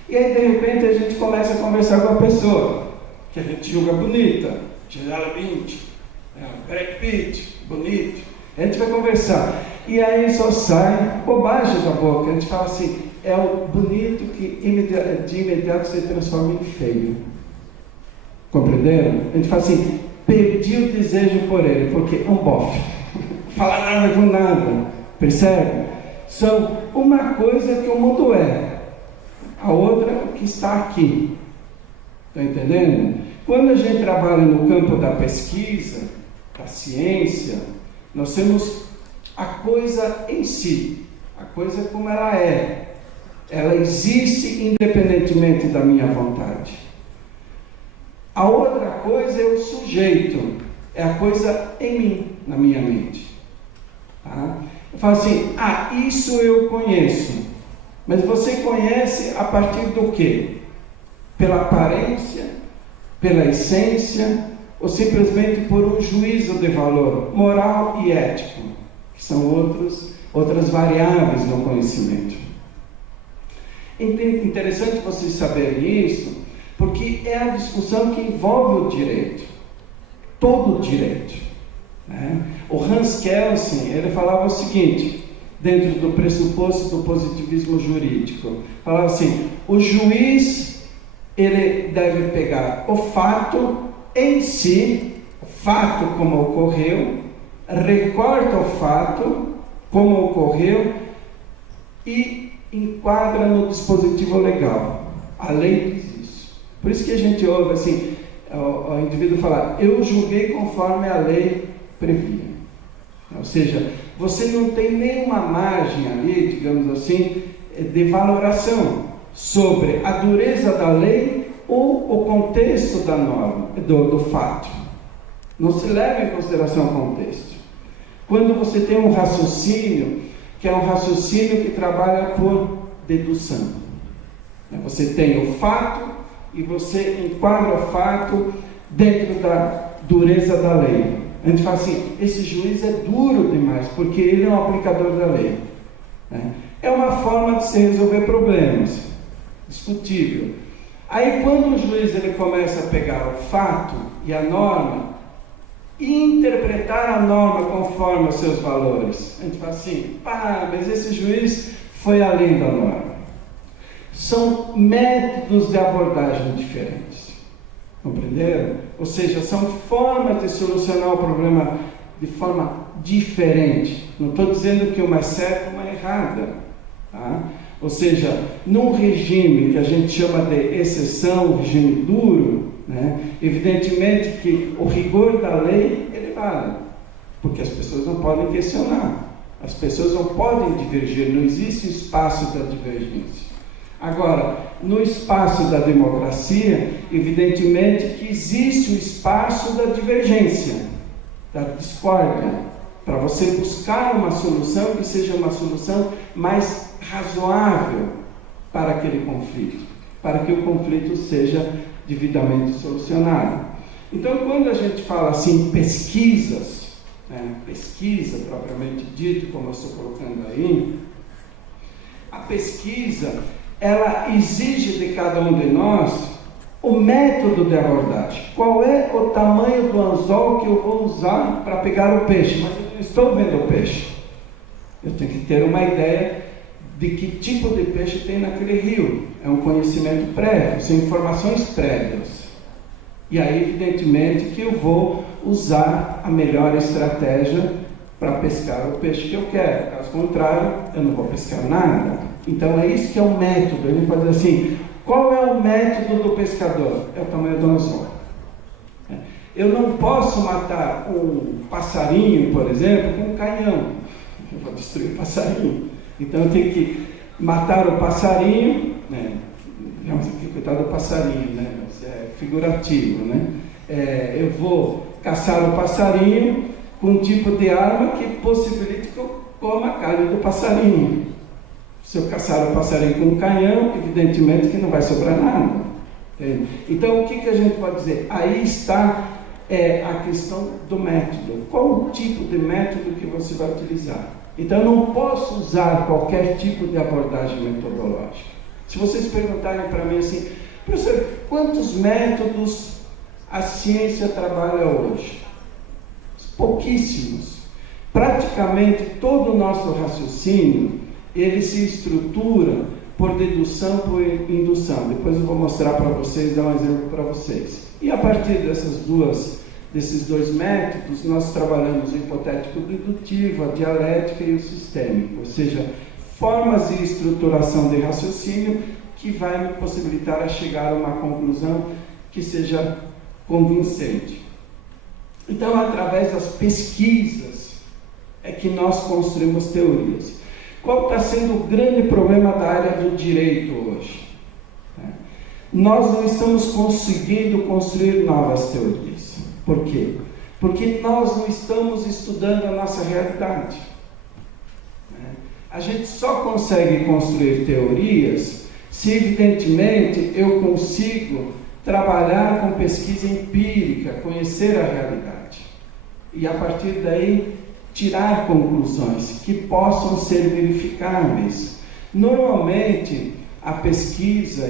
E aí, de repente, a gente começa a conversar com a pessoa, que a gente julga bonita, Gisele Bündchen, Brad Pitt, bonito, a gente vai conversar, e aí só sai bobagem da boca, a gente fala assim, é o bonito que de imediato se transforma em feio. Compreenderam? A gente fala assim, perdi o desejo por ele, porque é um bofe. Fala nada com nada. Percebe? São uma coisa que o mundo é, a outra que está aqui. Está entendendo? Quando a gente trabalha no campo da pesquisa, da ciência, nós temos a coisa em si, a coisa como ela é. Ela existe independentemente da minha vontade. A outra coisa é o sujeito, é a coisa em mim, na minha mente. Eu falo assim, isso eu conheço. Mas você conhece a partir do quê? Pela aparência, pela essência, ou simplesmente por um juízo de valor moral e ético, que são outras variáveis no conhecimento. Interessante vocês saberem isso, porque é a discussão que envolve o direito, todo o direito. O Hans Kelsen, ele falava o seguinte, dentro do pressuposto do positivismo jurídico, falava assim, o juiz, ele deve pegar o fato em si, o fato como ocorreu, recorta o fato como ocorreu e enquadra no dispositivo legal. A lei diz isso. Por isso que a gente ouve assim, o indivíduo falar, eu julguei conforme a lei previa. Ou seja, você não tem nenhuma margem ali, digamos assim, de valoração sobre a dureza da lei ou o contexto da norma, do fato. Não se leva em consideração o contexto. Quando você tem um raciocínio, que é um raciocínio que trabalha por dedução. Você tem o fato e você enquadra o fato dentro da dureza da lei. A gente fala assim, esse juiz é duro demais, porque ele é um aplicador da lei. É uma forma de se resolver problemas, discutível. Aí quando o juiz ele começa a pegar o fato e a norma, e interpretar a norma conforme os seus valores, a gente fala assim, mas esse juiz foi além da norma. São métodos de abordagem diferentes, compreenderam? Ou seja, são formas de solucionar o problema de forma diferente. Não estou dizendo que uma é certa e uma é errada, tá? Ou seja, num regime que a gente chama de exceção, um regime duro, evidentemente que o rigor da lei ele vale, porque as pessoas não podem questionar, as pessoas não podem divergir, não existe espaço da divergência. Agora, no espaço da democracia, evidentemente que existe o espaço da divergência, da discórdia, para você buscar uma solução que seja uma solução mais razoável para aquele conflito, para que o conflito seja devidamente solucionado. Então, quando a gente fala assim, pesquisas, pesquisa propriamente dito, como eu estou colocando aí, a pesquisa, ela exige de cada um de nós o método de abordagem. Qual é o tamanho do anzol que eu vou usar para pegar o peixe? Mas eu não estou vendo o peixe. Eu tenho que ter uma ideia de que tipo de peixe tem naquele rio. É um conhecimento prévio, são informações prévias. E aí, evidentemente, que eu vou usar a melhor estratégia para pescar o peixe que eu quero. Caso contrário, eu não vou pescar nada. Então, é isso que é um método. Ele pode dizer assim, qual é o método do pescador? É o tamanho do anzol. Eu não posso matar um passarinho, por exemplo, com um canhão. Eu vou destruir o passarinho. Então eu tenho que matar o passarinho, digamos aqui, coitado do passarinho, mas é figurativo, eu vou caçar o passarinho com um tipo de arma que possibilite que eu coma a carne do passarinho. Se eu caçar o passarinho com um canhão, evidentemente que não vai sobrar nada. Entende? Então o que a gente pode dizer? Aí está a questão do método. Qual o tipo de método que você vai utilizar? Então, eu não posso usar qualquer tipo de abordagem metodológica. Se vocês perguntarem para mim assim, professor, quantos métodos a ciência trabalha hoje? Pouquíssimos. Praticamente todo o nosso raciocínio, ele se estrutura por dedução, por indução. Depois eu vou mostrar para vocês, dar um exemplo para vocês. E a partir desses dois métodos, nós trabalhamos o hipotético-dedutivo, a dialética e o sistêmico, ou seja, formas de estruturação de raciocínio que vai me possibilitar a chegar a uma conclusão que seja convincente. Então, através das pesquisas é que nós construímos teorias. Qual está sendo o grande problema da área do direito hoje? Nós não estamos conseguindo construir novas teorias. Por quê? Porque nós não estamos estudando a nossa realidade. A gente só consegue construir teorias se, evidentemente, eu consigo trabalhar com pesquisa empírica, conhecer a realidade. E, a partir daí, tirar conclusões que possam ser verificáveis. Normalmente, a pesquisa,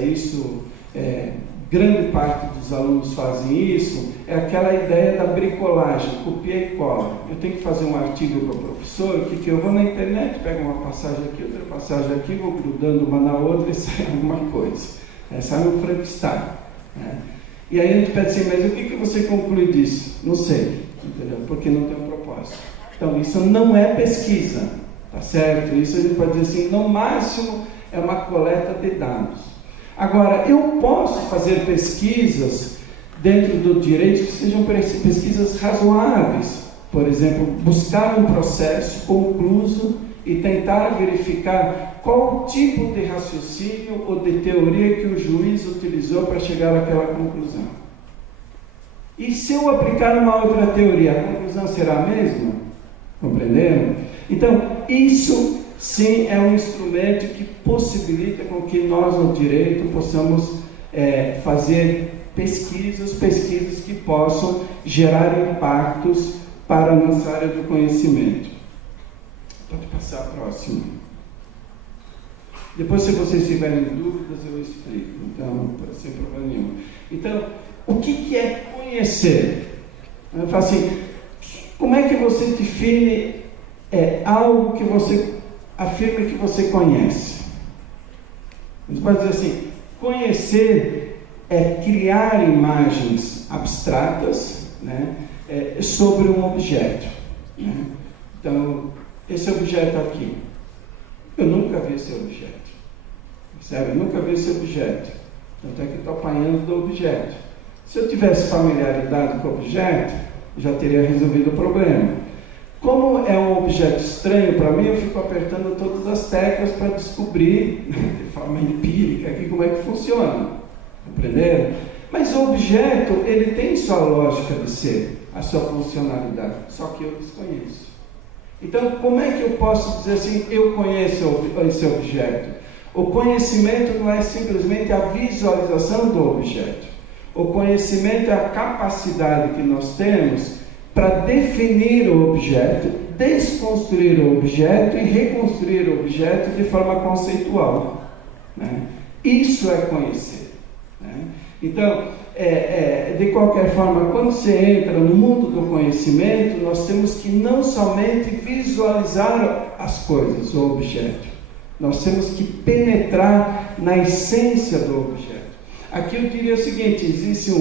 grande parte dos alunos fazem isso, é aquela ideia da bricolagem, copia e cola. Eu tenho que fazer um artigo para o professor, que eu vou na internet, pego uma passagem aqui, outra passagem aqui, vou grudando uma na outra e sai alguma coisa. Sai um Frankenstein. E aí a gente pede assim, mas o que você conclui disso? Não sei, entendeu? Porque não tem um propósito. Então, isso não é pesquisa, tá certo? Isso a gente pode dizer assim, no máximo é uma coleta de dados. Agora, eu posso fazer pesquisas dentro do direito que sejam pesquisas razoáveis. Por exemplo, buscar um processo concluso e tentar verificar qual tipo de raciocínio ou de teoria que o juiz utilizou para chegar àquela conclusão. E se eu aplicar uma outra teoria, a conclusão será a mesma? Compreenderam? Então, isso sim é um instrumento que possibilita com que nós no direito possamos fazer pesquisas que possam gerar impactos para a nossa área do conhecimento. Pode passar a próxima. Depois, se vocês tiverem dúvidas, eu explico. Então, sem problema nenhum. Então, o que é conhecer? Eu falo assim, como é que você define algo que você afirma que você conhece? Você pode dizer assim, conhecer é criar imagens abstratas, né, sobre um objeto. Né? Então, esse objeto aqui, eu nunca vi esse objeto. Percebe? Eu nunca vi esse objeto. Tanto é que estou apanhando do objeto. Se eu tivesse familiaridade com o objeto, já teria resolvido o problema. Como é um objeto estranho para mim, eu fico apertando todas as teclas para descobrir, de forma empírica, aqui como é que funciona. Compreenderam? Mas o objeto, ele tem sua lógica de ser, a sua funcionalidade, só que eu desconheço. Então, como é que eu posso dizer assim, eu conheço esse objeto? O conhecimento não é simplesmente a visualização do objeto. O conhecimento é a capacidade que nós temos para definir o objeto, desconstruir o objeto e reconstruir o objeto de forma conceitual. Né? Isso é conhecer. Né? Então, de qualquer forma, quando você entra no mundo do conhecimento, nós temos que não somente visualizar as coisas, o objeto. Nós temos que penetrar na essência do objeto. Aqui eu diria o seguinte, existe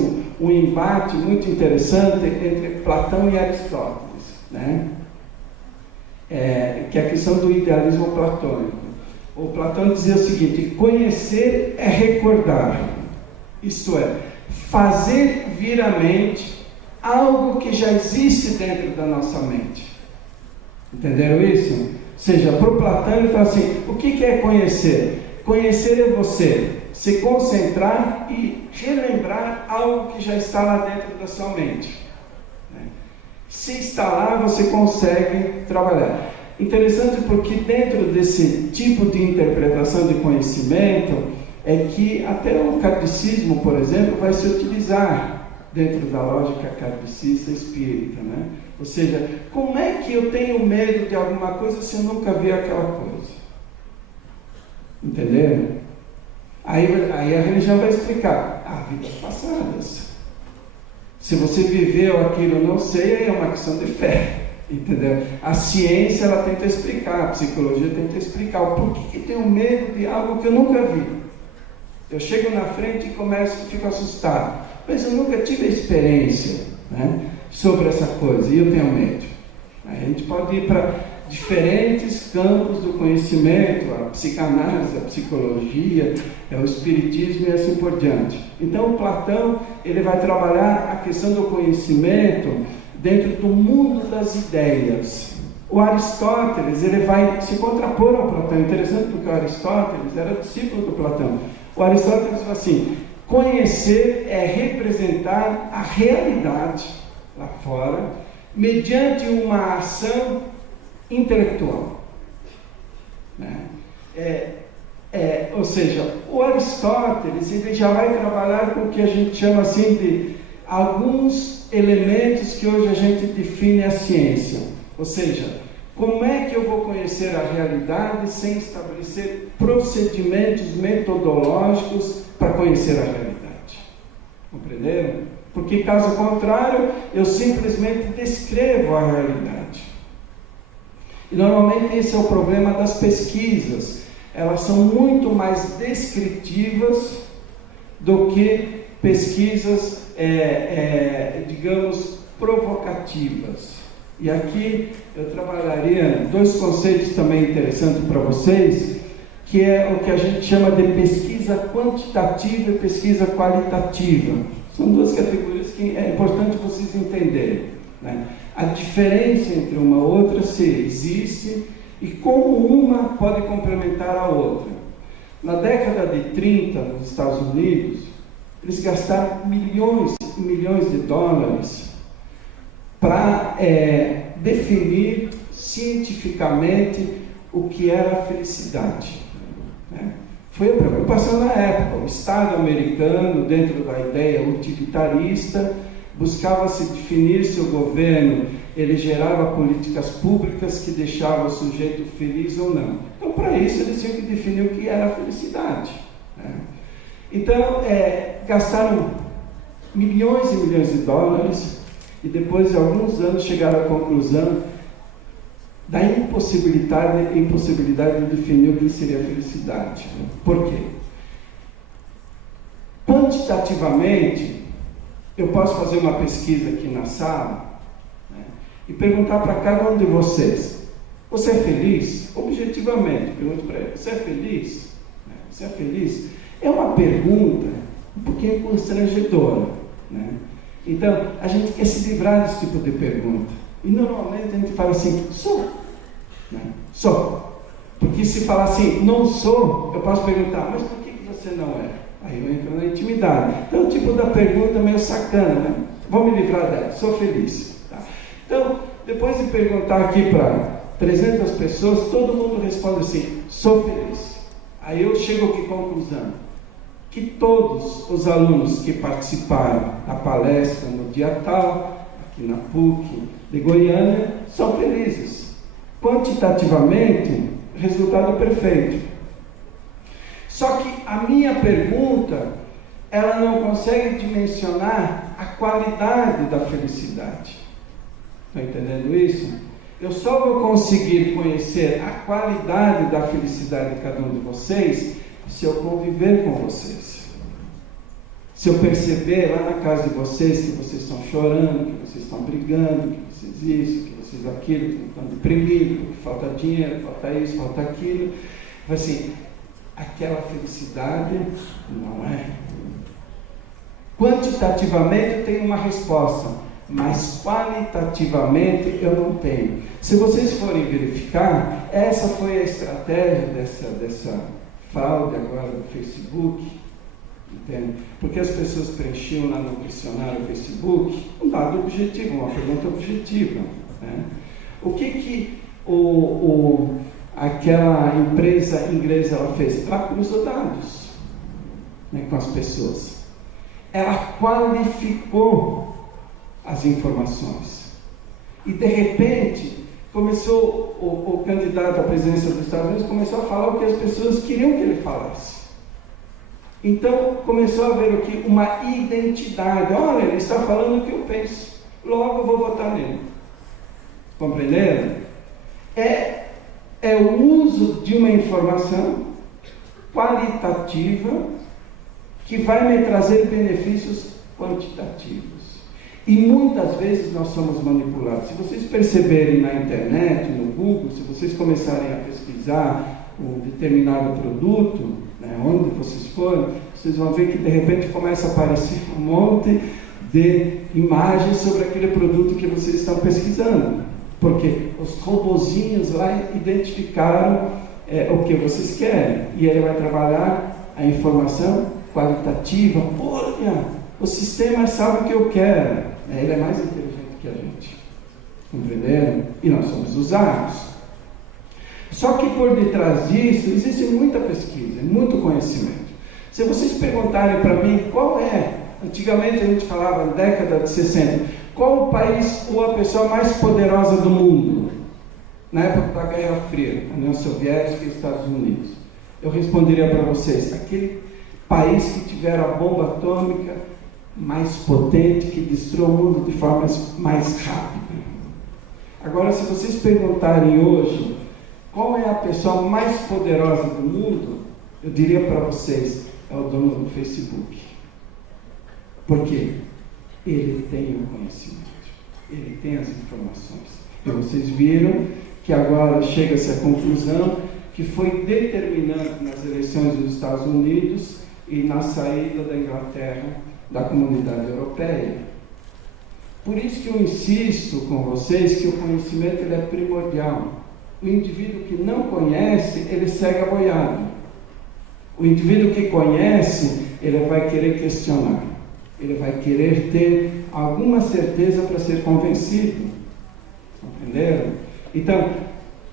um embate muito interessante entre Platão e Aristóteles, né? Que é a questão do idealismo platônico. O Platão dizia o seguinte, conhecer é recordar, isto é, fazer vir à mente algo que já existe dentro da nossa mente. Entenderam isso? Ou seja, para o Platão ele fala assim, o que é conhecer? Conhecer é você se concentrar e relembrar algo que já está lá dentro da sua mente. Se está lá, você consegue trabalhar. Interessante porque dentro desse tipo de interpretação de conhecimento é que até o kardecismo, por exemplo, vai se utilizar dentro da lógica kardecista espírita, né? Ou seja, como é que eu tenho medo de alguma coisa se eu nunca vi aquela coisa? Entenderam? Aí a religião vai explicar, vidas passadas. Se você viveu aquilo, não sei, aí é uma questão de fé. Entendeu? A ciência, ela tenta explicar, a psicologia tenta explicar o porquê que tenho medo de algo que eu nunca vi. Eu chego na frente e fico assustado, mas eu nunca tive a experiência, né, sobre essa coisa, e eu tenho medo. A gente pode ir para diferentes campos do conhecimento, a psicanálise, a psicologia, o espiritismo e assim por diante. Então, o Platão, ele vai trabalhar a questão do conhecimento dentro do mundo das ideias. O Aristóteles, ele vai se contrapor ao Platão. Interessante porque o Aristóteles era discípulo do Platão. O Aristóteles fala assim, conhecer é representar a realidade lá fora, mediante uma ação intelectual. Né? Ou seja, o Aristóteles, ele já vai trabalhar com o que a gente chama assim de alguns elementos que hoje a gente define a ciência. Ou seja, como é que eu vou conhecer a realidade sem estabelecer procedimentos metodológicos para conhecer a realidade? Compreenderam? Porque, caso contrário, eu simplesmente descrevo a realidade. E, normalmente, esse é o problema das pesquisas. Elas são muito mais descritivas do que pesquisas, digamos, provocativas. E aqui eu trabalharia dois conceitos também interessantes para vocês, que é o que a gente chama de pesquisa quantitativa e pesquisa qualitativa. São duas categorias que é importante vocês entenderem, né? A diferença entre uma e outra, se existe, e como uma pode complementar a outra. Na década de 30, nos Estados Unidos, Eles gastaram milhões e milhões de dólares para definir cientificamente o que era a felicidade. Né? Foi a preocupação na época. O Estado americano, dentro da ideia utilitarista, buscava se definir se o governo ele gerava políticas públicas que deixavam o sujeito feliz ou não. Então, para isso, eles tinham que definir o que era a felicidade. Né? Então, gastaram milhões e milhões de dólares e depois de alguns anos chegaram à conclusão da impossibilidade de definir o que seria felicidade. Por quê? Quantitativamente, eu posso fazer uma pesquisa aqui na sala, né, e perguntar para cada um de vocês: você é feliz? Objetivamente, pergunto para ele: você é feliz? Você é feliz? É uma pergunta um pouquinho constrangedora, né? Então, a gente quer se livrar desse tipo de pergunta. E normalmente a gente fala assim: sou. Né? Sou. Porque se falar assim, não sou, eu posso perguntar: mas por que você não é? Aí eu entro na intimidade. Então, o tipo da pergunta é meio sacana, né? Vou me livrar dela, sou feliz. Tá? Então, depois de perguntar aqui para 300 pessoas, todo mundo responde assim: sou feliz. Aí eu chego a que conclusão? Que todos os alunos que participaram da palestra no dia tal, aqui na PUC de Goiânia, são felizes. Quantitativamente, resultado perfeito. Só que a minha pergunta, ela não consegue dimensionar a qualidade da felicidade. Estão entendendo isso? Eu só vou conseguir conhecer a qualidade da felicidade de cada um de vocês se eu conviver com vocês. Se eu perceber lá na casa de vocês que vocês estão chorando, que vocês estão brigando, que vocês isso, que vocês aquilo, que estão deprimidos, que falta dinheiro, falta isso, falta aquilo. Assim, aquela felicidade não é. Quantitativamente eu tenho uma resposta, mas qualitativamente eu não tenho. Se vocês forem verificar, essa foi a estratégia dessa fraude agora do Facebook, entende? Porque as pessoas preenchiam lá no questionário do Facebook um dado objetivo, uma pergunta objetiva. Né? O que aquela empresa inglesa ela fez? Ela cruzou dados, né, com as pessoas. Ela qualificou as informações. E de repente, começou o candidato à presidência dos Estados Unidos começou a falar o que as pessoas queriam que ele falasse. Então, começou a haver o que? Uma identidade. Olha, ele está falando o que eu penso. Logo eu vou votar nele. Compreenderam? É o uso de uma informação qualitativa que vai me trazer benefícios quantitativos. E muitas vezes nós somos manipulados. Se vocês perceberem na internet, no Google, se vocês começarem a pesquisar um determinado produto, né, onde vocês forem, vocês vão ver que de repente começa a aparecer um monte de imagens sobre aquele produto que vocês estão pesquisando. Porque os robozinhos lá identificaram o que vocês querem. E ele vai trabalhar a informação qualitativa. Olha, o sistema sabe o que eu quero. Ele é mais inteligente que a gente. Compreenderam? E nós somos usados. Só que por detrás disso existe muita pesquisa, muito conhecimento. Se vocês perguntarem para mim qual é, antigamente a gente falava na década de 60, qual o país ou a pessoa mais poderosa do mundo? Na época da Guerra Fria, a União Soviética e os Estados Unidos. Eu responderia para vocês, aquele país que tiver a bomba atômica mais potente, que destrua o mundo de forma mais rápida. Agora, se vocês perguntarem hoje, qual é a pessoa mais poderosa do mundo? Eu diria para vocês, é o dono do Facebook. Por quê? Ele tem o conhecimento, ele tem as informações. E vocês viram que agora chega-se à conclusão que foi determinante nas eleições dos Estados Unidos e na saída da Inglaterra da comunidade europeia. Por isso que eu insisto com vocês que o conhecimento ele é primordial. O indivíduo que não conhece, ele segue a boiada. O indivíduo que conhece, ele vai querer questionar, ele vai querer ter alguma certeza para ser convencido. Entenderam? Então,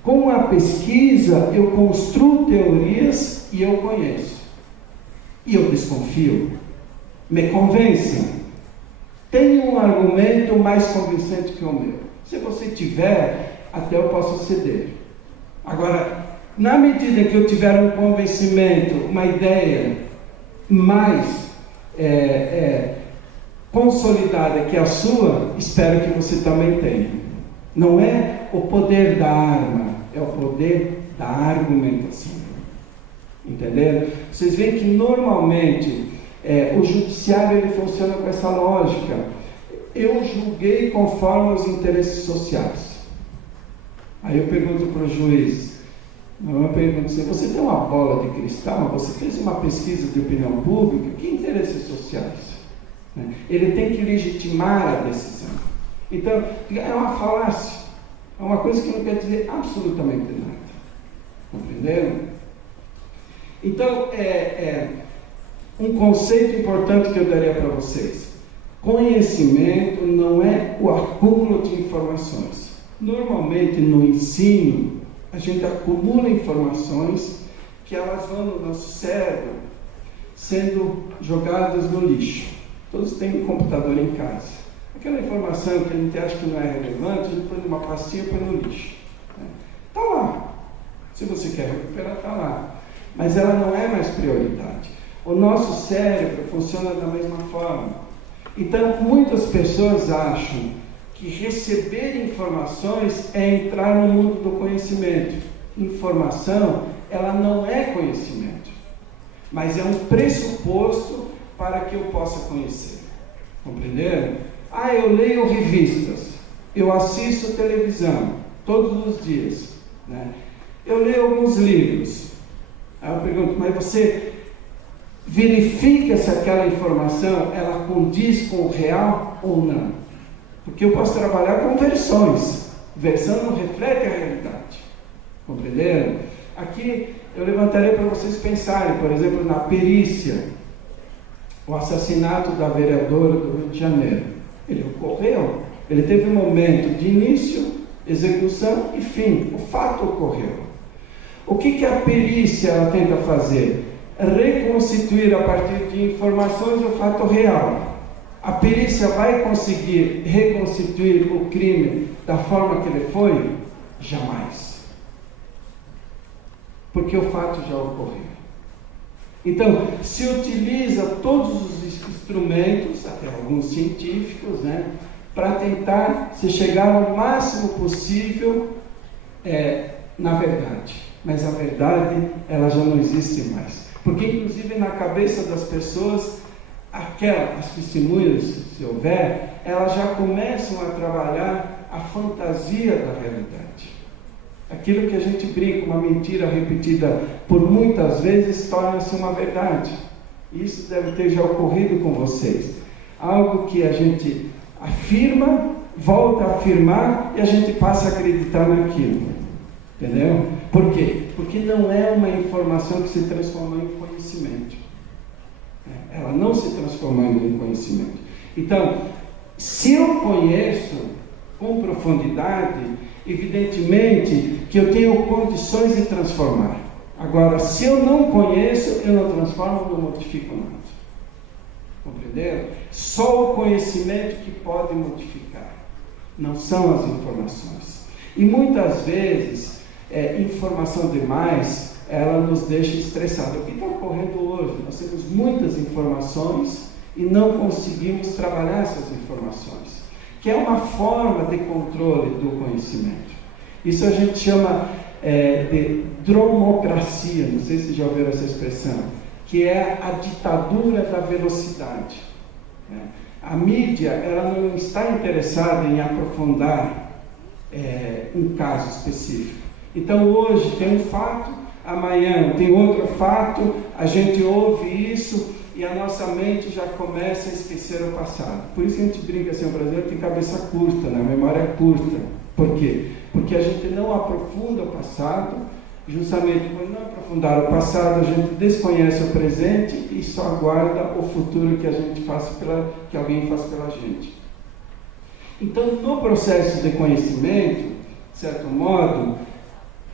com a pesquisa, eu construo teorias e eu conheço. E eu desconfio. Me convencem. Tem um argumento mais convincente que o meu. Se você tiver, até eu posso ceder. Agora, na medida que eu tiver um convencimento, uma ideia mais consolidada que a sua, espero que você também tenha. Não é o poder da arma, é o poder da argumentação. Entenderam? Vocês veem que normalmente o judiciário ele funciona com essa lógica. Eu julguei conforme os interesses sociais. Aí eu pergunto para o juiz, eu pergunto assim, você tem uma bola de cristal? Você fez uma pesquisa de opinião pública? Que interesses sociais? Ele tem que legitimar a decisão. Então, é uma falácia. É uma coisa que não quer dizer absolutamente nada. Compreenderam? Então, um conceito importante que eu daria para vocês. Conhecimento não é o acúmulo de informações. Normalmente, no ensino, a gente acumula informações que elas vão no nosso cérebro sendo jogadas no lixo. Todos têm um computador em casa. Aquela informação que a gente acha que não é relevante, a gente põe numa pastinha e põe no lixo. Está lá. Se você quer recuperar, está lá. Mas ela não é mais prioridade. O nosso cérebro funciona da mesma forma. Então, muitas pessoas acham que receber informações é entrar no mundo do conhecimento. Informação, ela não é conhecimento, mas é um pressuposto para que eu possa conhecer. Compreenderam? Eu leio revistas, eu assisto televisão todos os dias, né? Eu leio alguns livros. Aí eu pergunto, mas você verifica se aquela informação ela condiz com o real ou não? Porque eu posso trabalhar com versões. Versão não reflete a realidade. Compreenderam? Aqui eu levantarei para vocês pensarem, por exemplo, na perícia. O assassinato da vereadora do Rio de Janeiro. Ele ocorreu. Ele teve um momento de início, execução e fim. O fato ocorreu. O que a perícia ela tenta fazer? Reconstituir a partir de informações o fato real. A perícia vai conseguir reconstituir o crime da forma que ele foi? Jamais. Porque o fato já ocorreu. Então, se utiliza todos os instrumentos, até alguns científicos, né, para tentar se chegar ao máximo possível na verdade. Mas a verdade, ela já não existe mais. Porque, inclusive, na cabeça das pessoas, as testemunhas, se houver, elas já começam a trabalhar a fantasia da realidade. Aquilo que a gente brinca, uma mentira repetida por muitas vezes, torna-se uma verdade. Isso deve ter já ocorrido com vocês. Algo que a gente afirma, volta a afirmar e a gente passa a acreditar naquilo. Entendeu? Por quê? Porque não é uma informação que se transformou em conhecimento. Ela não se transformou em conhecimento. Então, se eu conheço com profundidade, evidentemente que eu tenho condições de transformar. Agora, se eu não conheço, eu não transformo, não modifico nada. Compreenderam? Só o conhecimento que pode modificar. Não são as informações. E muitas vezes, informação demais, ela nos deixa estressados. O que está ocorrendo hoje? Nós temos muitas informações e não conseguimos trabalhar essas informações, que é uma forma de controle do conhecimento. Isso a gente chama de dromocracia, não sei se já ouviram essa expressão, que é a ditadura da velocidade. A mídia, ela não está interessada em aprofundar um caso específico. Então hoje tem um fato, amanhã tem outro fato, a gente ouve isso e a nossa mente já começa a esquecer o passado. Por isso que a gente brinca assim, o brasileiro tem cabeça curta, né? A memória é curta. Por quê? Porque a gente não aprofunda o passado, Justamente por não aprofundar o passado, a gente desconhece o presente e só aguarda o futuro que que alguém faça pela gente. Então, no processo de conhecimento, de certo modo,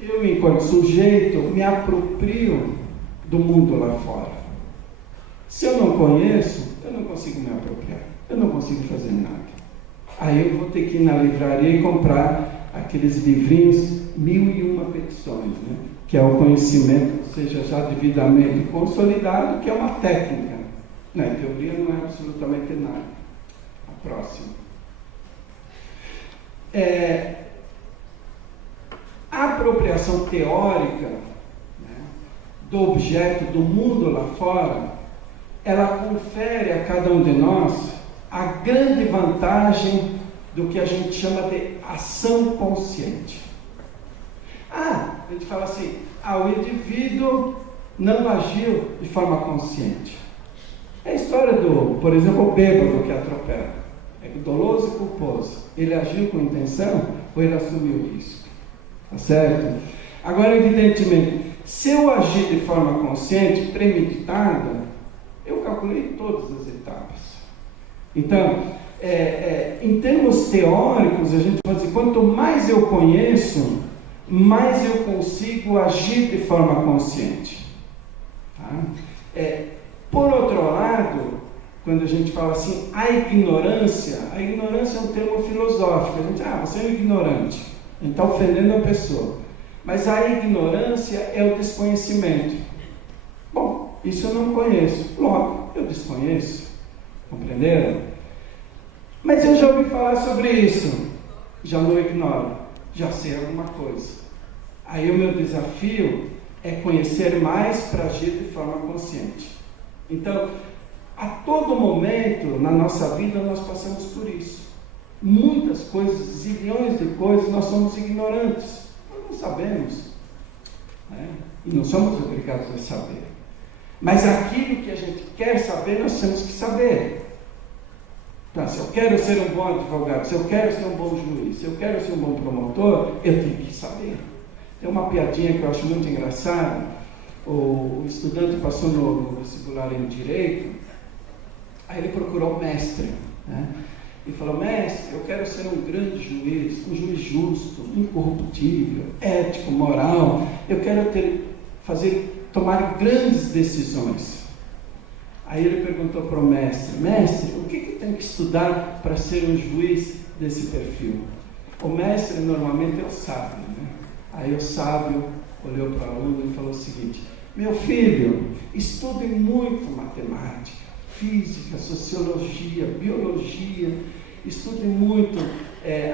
eu, enquanto sujeito, me aproprio do mundo lá fora. Se eu não conheço, eu não consigo me apropriar, eu não consigo fazer nada. Aí eu vou ter que ir na livraria e comprar aqueles livrinhos 1001 petições, né? Que é o conhecimento, ou seja, já devidamente consolidado, que é uma técnica. Na teoria não é absolutamente nada. A próxima. A apropriação teórica, né, do objeto, do mundo lá fora, ela confere a cada um de nós a grande vantagem do que a gente chama de ação consciente. A gente fala assim, o indivíduo não agiu de forma consciente. É a história do, por exemplo, o bêbado que atropela. É doloso e culposo. Ele agiu com intenção ou ele assumiu o risco? Tá certo? Agora, evidentemente, se eu agir de forma consciente, premeditada, eu calculei todas as etapas. Então, em termos teóricos, a gente pode dizer, quanto mais eu conheço, mais eu consigo agir de forma consciente. Tá? Por outro lado, quando a gente fala assim, a ignorância é um termo filosófico. A gente, você é um ignorante. A gente está ofendendo a pessoa. Mas a ignorância é o desconhecimento. Bom, isso eu não conheço. Logo, eu desconheço. Compreenderam? Mas eu já ouvi falar sobre isso. Já não ignoro. Já sei alguma coisa. Aí o meu desafio é conhecer mais para agir de forma consciente. Então, a todo momento na nossa vida nós passamos por isso. Muitas coisas, zilhões de coisas, nós somos ignorantes. Nós não sabemos. Né? E não somos obrigados a saber. Mas aquilo que a gente quer saber, nós temos que saber. Então, se eu quero ser um bom advogado, se eu quero ser um bom juiz, se eu quero ser um bom promotor, eu tenho que saber. Tem uma piadinha que eu acho muito engraçada. O estudante passou no vestibular em Direito, aí ele procurou um mestre, né? E falou, mestre, eu quero ser um grande juiz, um juiz justo, incorruptível, ético, moral, eu quero tomar grandes decisões. Aí ele perguntou para o mestre, o que eu tenho que estudar para ser um juiz desse perfil? O mestre normalmente é o sábio, né? Aí o sábio olhou para o aluno e falou o seguinte, meu filho, estude muito matemática, física, sociologia, biologia, estude muito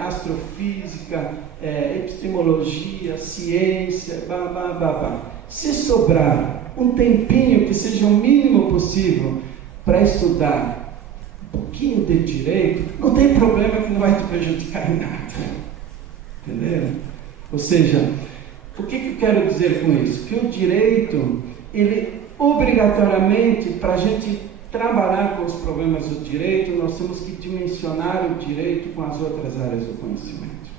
astrofísica, epistemologia, ciência, Se sobrar um tempinho que seja o mínimo possível para estudar um pouquinho de direito, não tem problema que não vai te prejudicar em nada. Entendeu? Ou seja, o que eu quero dizer com isso? Que o direito, ele obrigatoriamente, para a gente trabalhar com os problemas do direito, nós temos que dimensionar o direito com as outras áreas do conhecimento.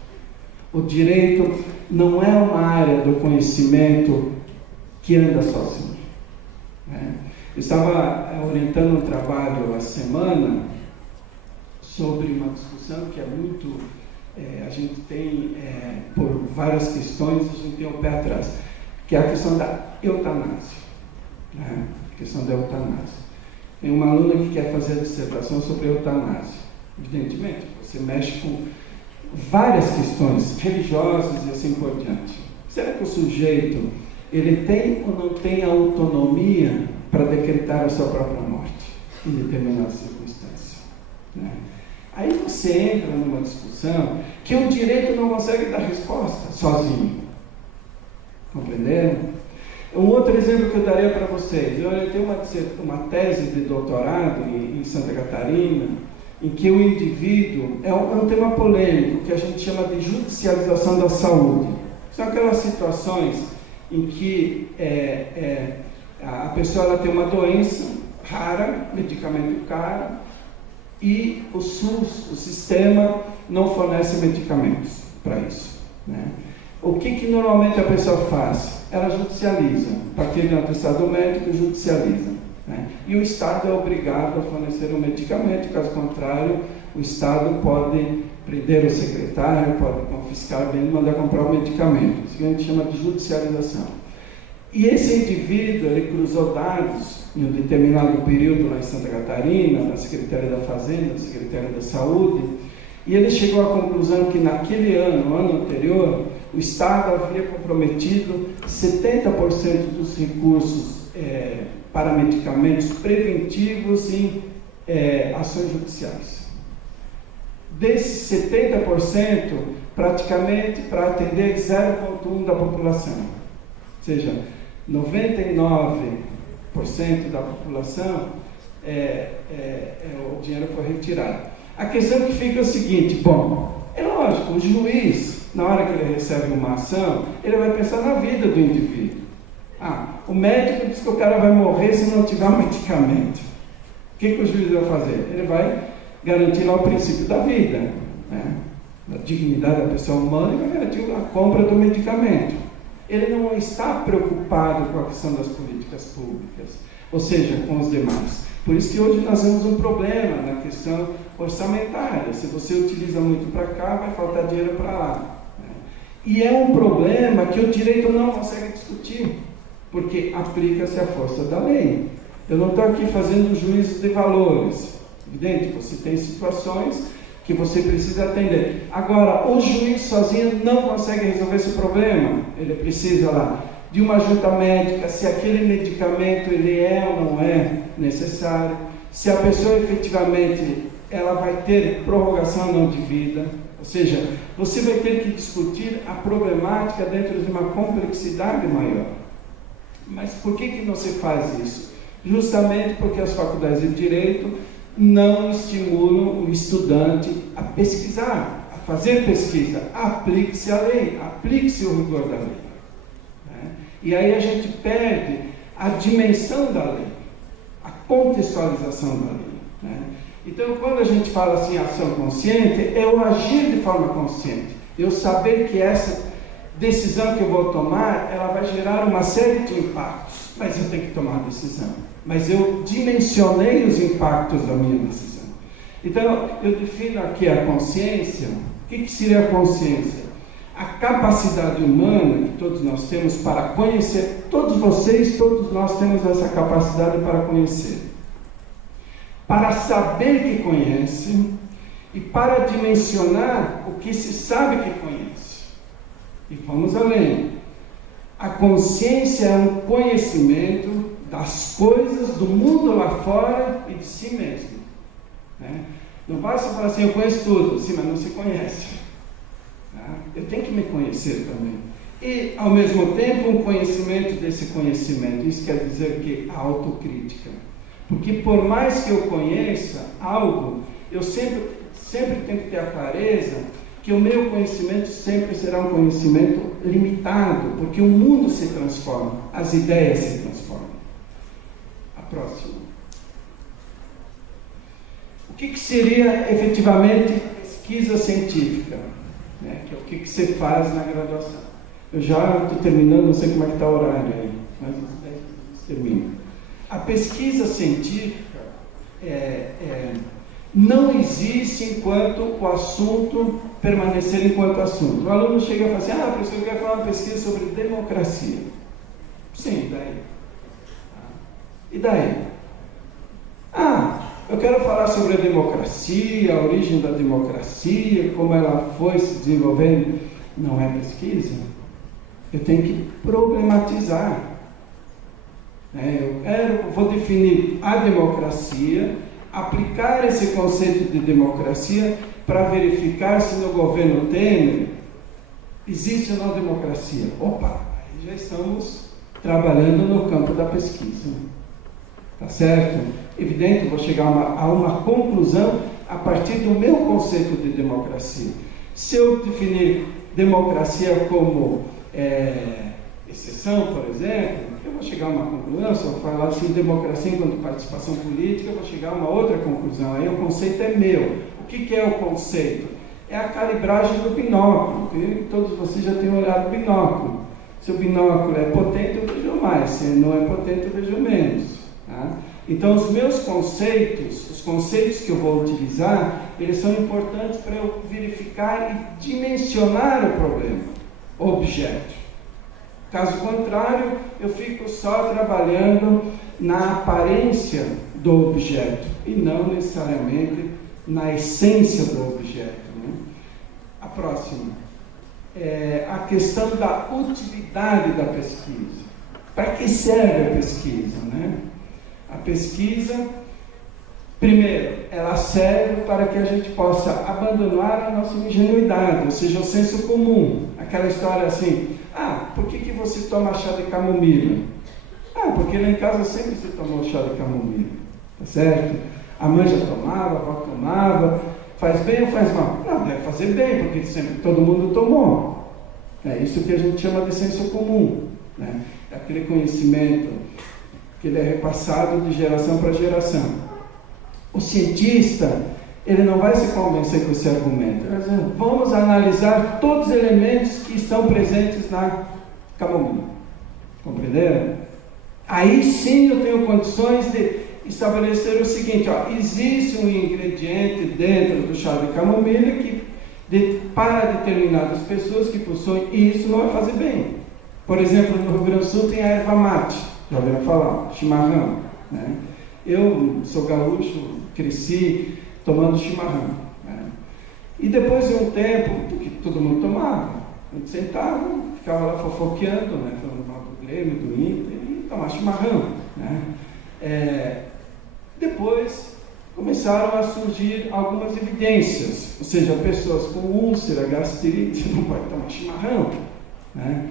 O direito não é uma área do conhecimento que anda sozinho. Né? Eu estava orientando um trabalho essa semana sobre uma discussão que é muito... a gente tem, por várias questões, a gente tem o pé atrás, que é a questão da eutanásia. Né? A questão da eutanásia. Tem uma aluna que quer fazer a dissertação sobre a eutanásia. Evidentemente, você mexe com várias questões religiosas e assim por diante. Será que o sujeito, ele tem ou não tem autonomia para decretar a sua própria morte, em determinadas circunstâncias? Né? Aí você entra numa discussão que o direito não consegue dar resposta sozinho. Compreenderam? Um outro exemplo que eu daria para vocês. Eu tenho uma tese de doutorado em Santa Catarina, em que o indivíduo é um tema polêmico, que a gente chama de judicialização da saúde. São aquelas situações em que a pessoa ela tem uma doença rara, medicamento caro, e o SUS, o sistema, não fornece medicamentos para isso. Né? O que normalmente a pessoa faz? ela judicializa. Para quem não é atestado médico, judicializa. Né? E o Estado é obrigado a fornecer um medicamento, caso contrário, o Estado pode prender o secretário, pode confiscar bem e mandar comprar o medicamento. Isso que a gente chama de judicialização. E esse indivíduo, ele cruzou dados em um determinado período lá em Santa Catarina, na Secretaria da Fazenda, na Secretaria da Saúde, e ele chegou à conclusão que naquele ano, no ano anterior, o Estado havia comprometido 70% dos recursos para medicamentos preventivos em ações judiciais. Desses 70%, praticamente para atender 0,1% da população. Ou seja, 99% da população, o dinheiro foi retirado. A questão que fica é o seguinte, bom, é lógico, o juiz, na hora que ele recebe uma ação, ele vai pensar na vida do indivíduo. O médico diz que o cara vai morrer se não tiver um medicamento. O que o juiz vai fazer? Ele vai garantir lá o princípio da vida, né? Da dignidade da pessoa humana, e vai garantir a compra do medicamento. Ele não está preocupado com a questão das políticas públicas, ou seja, com os demais. Por isso que hoje nós temos um problema na questão orçamentária. Se você utiliza muito para cá, vai faltar dinheiro para lá. Né? E é um problema que o direito não consegue discutir, porque aplica-se a força da lei. Eu não estou aqui fazendo juízo de valores. Evidente, você tem situações que você precisa atender. Agora, o juiz sozinho não consegue resolver esse problema. Ele precisa lá de uma junta médica, se aquele medicamento ele é ou não é necessário, se a pessoa efetivamente ela vai ter prorrogação ou não de vida. Ou seja, você vai ter que discutir a problemática dentro de uma complexidade maior. Mas por que não se faz isso? Justamente porque as faculdades de Direito não estimulam o estudante a pesquisar, a fazer pesquisa. Aplique-se a lei, aplique-se o rigor da lei. Né? E aí a gente perde a dimensão da lei, a contextualização da lei. Né? Então, quando a gente fala assim, ação consciente, é o agir de forma consciente. Eu saber que essa decisão que eu vou tomar, ela vai gerar uma série de impactos, mas eu tenho que tomar a decisão. Mas eu dimensionei os impactos da minha decisão. Então, eu defino aqui a consciência. O que seria a consciência? A capacidade humana que todos nós temos para conhecer, todos vocês, todos nós temos essa capacidade para conhecer. Para saber que conhece e para dimensionar o que se sabe que conhece. E vamos além. A consciência é um conhecimento das coisas do mundo lá fora e de si mesmo. Né? Não basta falar assim, eu conheço tudo, sim, mas não se conhece. Tá? Eu tenho que me conhecer também. E, ao mesmo tempo, um conhecimento desse conhecimento. Isso quer dizer que a autocrítica. Porque por mais que eu conheça algo, eu sempre tenho que ter a clareza que o meu conhecimento sempre será um conhecimento limitado, porque o mundo se transforma, as ideias se transformam. A próxima. O que seria efetivamente pesquisa científica? Né? Que é o que você faz na graduação. Eu já estou terminando, não sei como é que está o horário aí, mas uns 10 minutos termino. A pesquisa científica não existe enquanto o assunto permanecer enquanto assunto. O aluno chega e fala assim, professor, eu quero falar uma pesquisa sobre democracia. Sim, daí? E daí? Eu quero falar sobre a democracia, a origem da democracia, como ela foi se desenvolvendo. Não é pesquisa. Eu tenho que problematizar. Eu vou definir a democracia, aplicar esse conceito de democracia para verificar se no governo Temer existe ou não democracia. Opa, aí já estamos trabalhando no campo da pesquisa. Tá certo? Evidente, vou chegar a uma conclusão a partir do meu conceito de democracia. Se eu definir democracia como exceção, por exemplo, eu vou chegar a uma conclusão. Se eu falar assim, democracia enquanto participação política, eu vou chegar a uma outra conclusão. Aí o conceito é meu. O que é o conceito? É a calibragem do binóculo, que todos vocês já têm olhado o binóculo. Se o binóculo é potente, eu vejo mais. Se não é potente, eu vejo menos. Tá? Então, os meus conceitos, os conceitos que eu vou utilizar, eles são importantes para eu verificar e dimensionar o problema, o objeto. Caso contrário, eu fico só trabalhando na aparência do objeto e não necessariamente na essência do objeto. Né? A próxima é a questão da utilidade da pesquisa. Para que serve a pesquisa? Né? A pesquisa, primeiro, ela serve para que a gente possa abandonar a nossa ingenuidade, ou seja, o senso comum. Aquela história assim, por que você toma chá de camomila? Porque lá em casa sempre se tomou chá de camomila, tá certo? A mãe já tomava, a avó tomava, faz bem ou faz mal? Não, deve fazer bem, porque sempre todo mundo tomou. É isso que a gente chama de senso comum, né? Aquele conhecimento que ele é repassado de geração para geração. O cientista, ele não vai se convencer com esse argumento. Ele vai dizer, vamos analisar todos os elementos que estão presentes na camomila. Compreenderam? Aí sim eu tenho condições de estabelecer o seguinte, existe um ingrediente dentro do chá de camomila que para determinadas pessoas que possuem isso não vai fazer bem. Por exemplo, no Rio Grande do Sul tem a erva mate, já ouviram falar, chimarrão, né? Eu sou gaúcho, cresci tomando chimarrão, né? E depois de um tempo, porque todo mundo tomava, a gente sentava, ficava lá fofoqueando, né? Falando mal do Grêmio, do Inter, e tomava chimarrão, né? Depois começaram a surgir algumas evidências, ou seja, pessoas com úlcera, gastrite, não podem tomar chimarrão, né?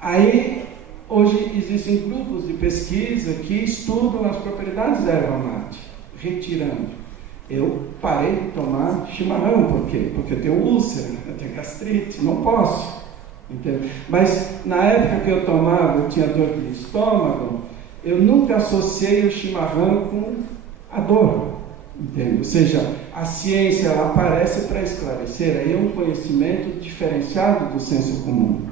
Aí, hoje existem grupos de pesquisa que estudam as propriedades da erva mate, retirando. Eu parei de tomar chimarrão, por quê? Porque eu tenho úlcera, eu tenho gastrite, não posso. Entende? Mas na época que eu tomava, eu tinha dor de estômago, eu nunca associei o chimarrão com a dor. Entende? Ou seja, a ciência ela aparece para esclarecer, aí é um conhecimento diferenciado do senso comum.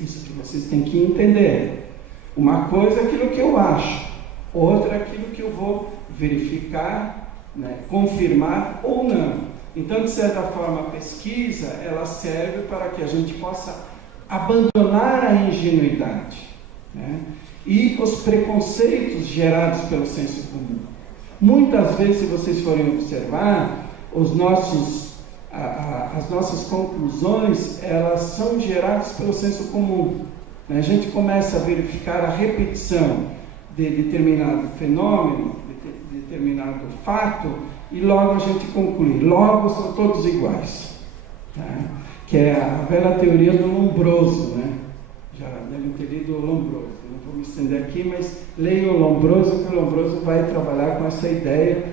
Isso que vocês têm que entender. Uma coisa é aquilo que eu acho, outra é aquilo que eu vou verificar, né, confirmar ou não. Então, de certa forma, a pesquisa ela serve para que a gente possa abandonar a ingenuidade, né, e os preconceitos gerados pelo senso comum. Muitas vezes, se vocês forem observar, as nossas conclusões, elas são geradas pelo senso comum. A gente começa a verificar a repetição de determinado fenômeno, de determinado fato, e logo a gente conclui, logo são todos iguais. Tá? Que é a velha teoria do Lombroso, né? Já devem ter lido o Lombroso, não vou me estender aqui, mas leiam o Lombroso, que o Lombroso vai trabalhar com essa ideia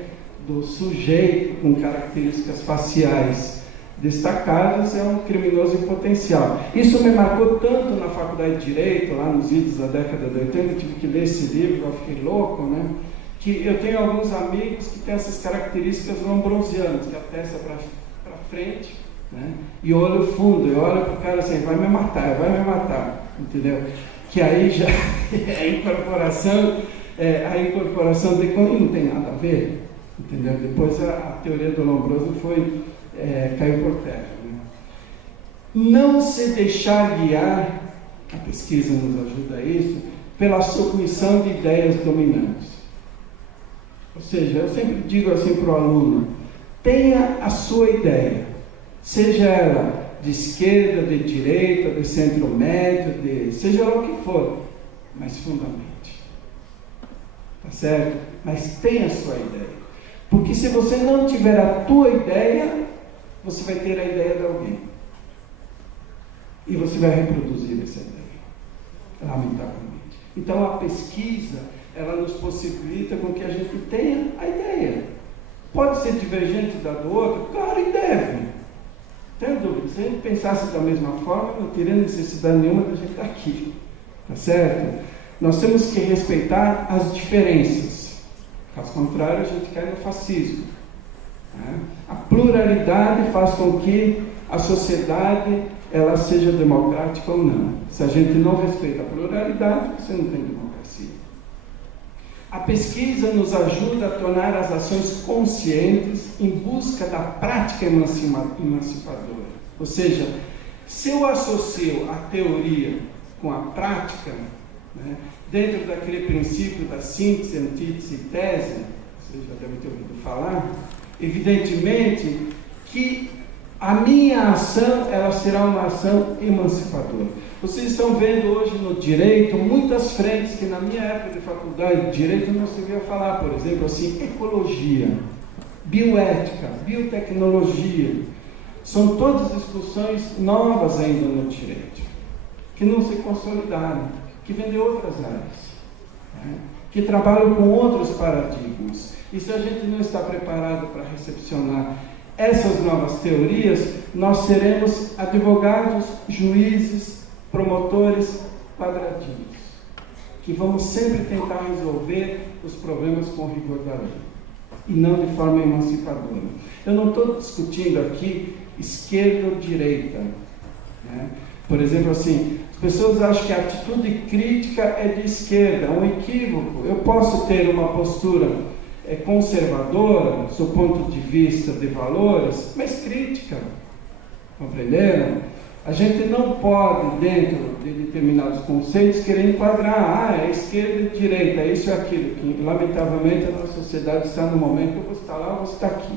do sujeito com características faciais destacadas, é um criminoso em potencial. Isso me marcou tanto na faculdade de Direito, lá nos idos da década de 80, eu tive que ler esse livro, eu fiquei louco, né? Que eu tenho alguns amigos que têm essas características lombrosianas, que a testa para frente, né? E olho fundo, eu olho para o cara assim, vai me matar, entendeu? Que aí já a incorporação de como não tem nada a ver, entendeu? Depois a teoria do Lombroso caiu por terra, né? Não se deixar guiar, a pesquisa nos ajuda a isso, pela submissão de ideias dominantes. Ou seja, eu sempre digo assim para o aluno, tenha a sua ideia, seja ela de esquerda, de direita, de centro-médio, seja lá o que for, mas fundamente. Tá certo? Mas tenha a sua ideia. Porque se você não tiver a tua ideia, você vai ter a ideia de alguém. E você vai reproduzir essa ideia, lamentavelmente. Então a pesquisa, ela nos possibilita com que a gente tenha a ideia. Pode ser divergente da do outro? Claro, e deve. Tenho dúvida, se a gente pensasse da mesma forma, não teria necessidade nenhuma de a gente estar aqui. Tá certo? Nós temos que respeitar as diferenças. Caso contrário, a gente cai no fascismo. Né? A pluralidade faz com que a sociedade ela seja democrática ou não. Se a gente não respeita a pluralidade, você não tem democracia. A pesquisa nos ajuda a tornar as ações conscientes em busca da prática emancipadora. Ou seja, se eu associo a teoria com a prática, né, dentro daquele princípio da síntese, antítese e tese, vocês já devem ter ouvido falar, evidentemente que a minha ação, ela será uma ação emancipadora. Vocês estão vendo hoje no direito muitas frentes que na minha época de faculdade de direito não se via falar, por exemplo, assim, ecologia, bioética, biotecnologia. São todas discussões novas ainda no direito, que não se consolidaram, que vêm de outras áreas, né? Que trabalham com outros paradigmas. E se a gente não está preparado para recepcionar essas novas teorias, nós seremos advogados, juízes, promotores quadradinhos, que vamos sempre tentar resolver os problemas com rigor da lei, e não de forma emancipadora. Eu não estou discutindo aqui esquerda ou direita, né? Por exemplo, assim, as pessoas acham que a atitude crítica é de esquerda, é um equívoco. Eu posso ter uma postura conservadora, do ponto de vista de valores, mas crítica, compreenderam? A gente não pode, dentro de determinados conceitos, querer enquadrar, é esquerda e direita, isso e aquilo, que lamentavelmente a nossa sociedade está no momento que você está lá ou você está aqui.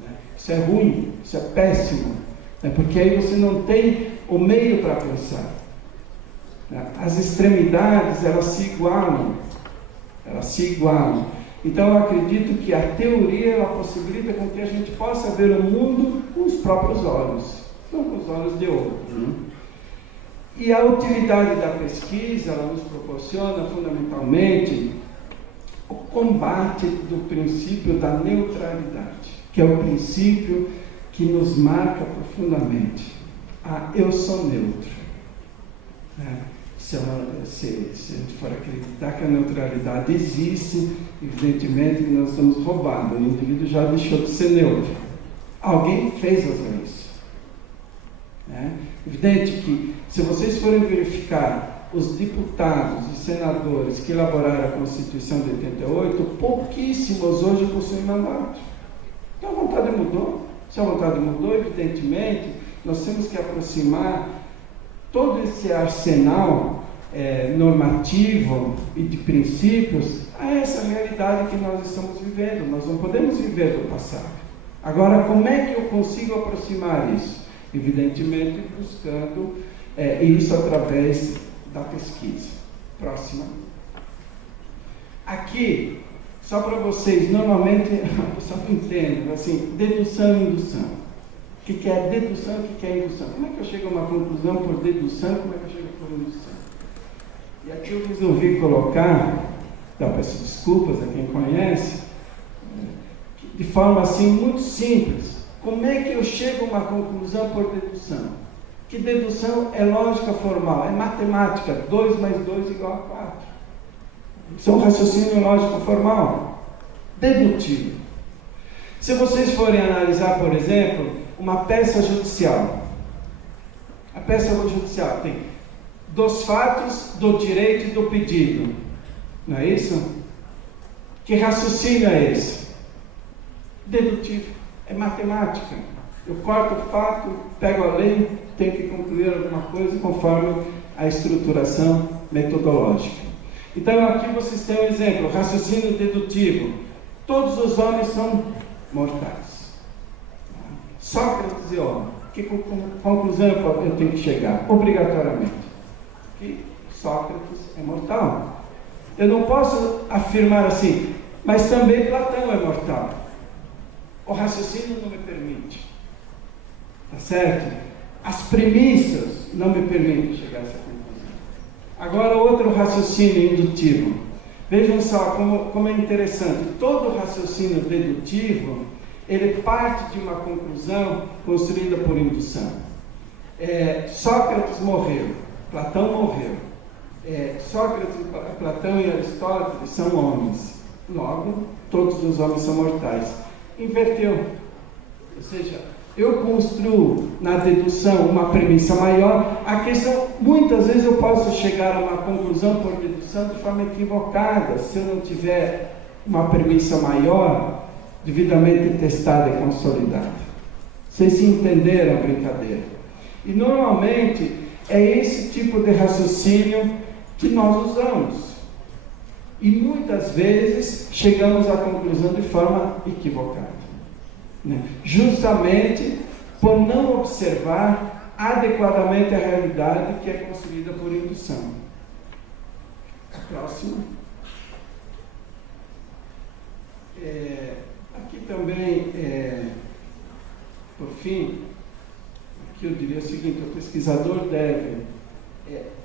Né? Isso é ruim, isso é péssimo, né? Porque aí você não tem o meio para pensar. As extremidades, elas se igualam. Então, eu acredito que a teoria, ela possibilita com que a gente possa ver o mundo com os próprios olhos, não com os olhos de outro. E a utilidade da pesquisa, ela nos proporciona, fundamentalmente, o combate do princípio da neutralidade, que é o princípio que nos marca profundamente. Eu sou neutro. Se a gente for acreditar que a neutralidade existe, evidentemente que nós estamos roubando. O indivíduo já deixou de ser neutro. Alguém fez as leis. Evidente que, se vocês forem verificar os deputados e senadores que elaboraram a Constituição de 88, pouquíssimos hoje possuem mandato. Então a vontade mudou. Se a vontade mudou, evidentemente, nós temos que aproximar todo esse arsenal normativo e de princípios a essa realidade que nós estamos vivendo. Nós não podemos viver do passado. Agora, como é que eu consigo aproximar isso? Evidentemente, buscando isso através da pesquisa. Próxima. Aqui, só para vocês, normalmente, a pessoa não entende, assim, dedução e indução. O que é dedução e o que é indução? Como é que eu chego a uma conclusão por dedução? Como é que eu chego por indução? E aqui eu resolvi colocar, então peço desculpas a quem conhece, de forma assim muito simples. Como é que eu chego a uma conclusão por dedução? Que dedução é lógica formal, é matemática, 2 mais 2 igual a 4. Isso é um raciocínio lógico formal. Dedutivo. Se vocês forem analisar, por exemplo, uma peça judicial. A peça judicial tem dos fatos, do direito e do pedido. Não é isso? Que raciocínio é esse? Dedutivo. É matemática. Eu corto o fato, pego a lei, tenho que concluir alguma coisa conforme a estruturação metodológica. Então aqui vocês têm um exemplo, raciocínio dedutivo. Todos os homens são mortais. Sócrates é homem. Que conclusão eu tenho que chegar? Obrigatoriamente. Que Sócrates é mortal. Eu não posso afirmar assim, mas também Platão é mortal. O raciocínio não me permite. Tá certo? As premissas não me permitem chegar a essa conclusão. Agora, outro raciocínio indutivo. Vejam só como é interessante. Todo raciocínio dedutivo, ele parte de uma conclusão construída por indução. Sócrates morreu, Platão morreu. Sócrates, Platão e Aristóteles são homens. Logo, todos os homens são mortais. Inverteu. Ou seja, eu construo na dedução uma premissa maior. A questão, muitas vezes eu posso chegar a uma conclusão por dedução de forma equivocada, se eu não tiver uma premissa maior, devidamente testada e consolidada. Vocês se entenderam a brincadeira? E normalmente é esse tipo de raciocínio que nós usamos. E muitas vezes chegamos à conclusão de forma equivocada, né? Justamente por não observar adequadamente a realidade que é construída por indução. Próximo. Aqui também, por fim, aqui eu diria o seguinte: o pesquisador deve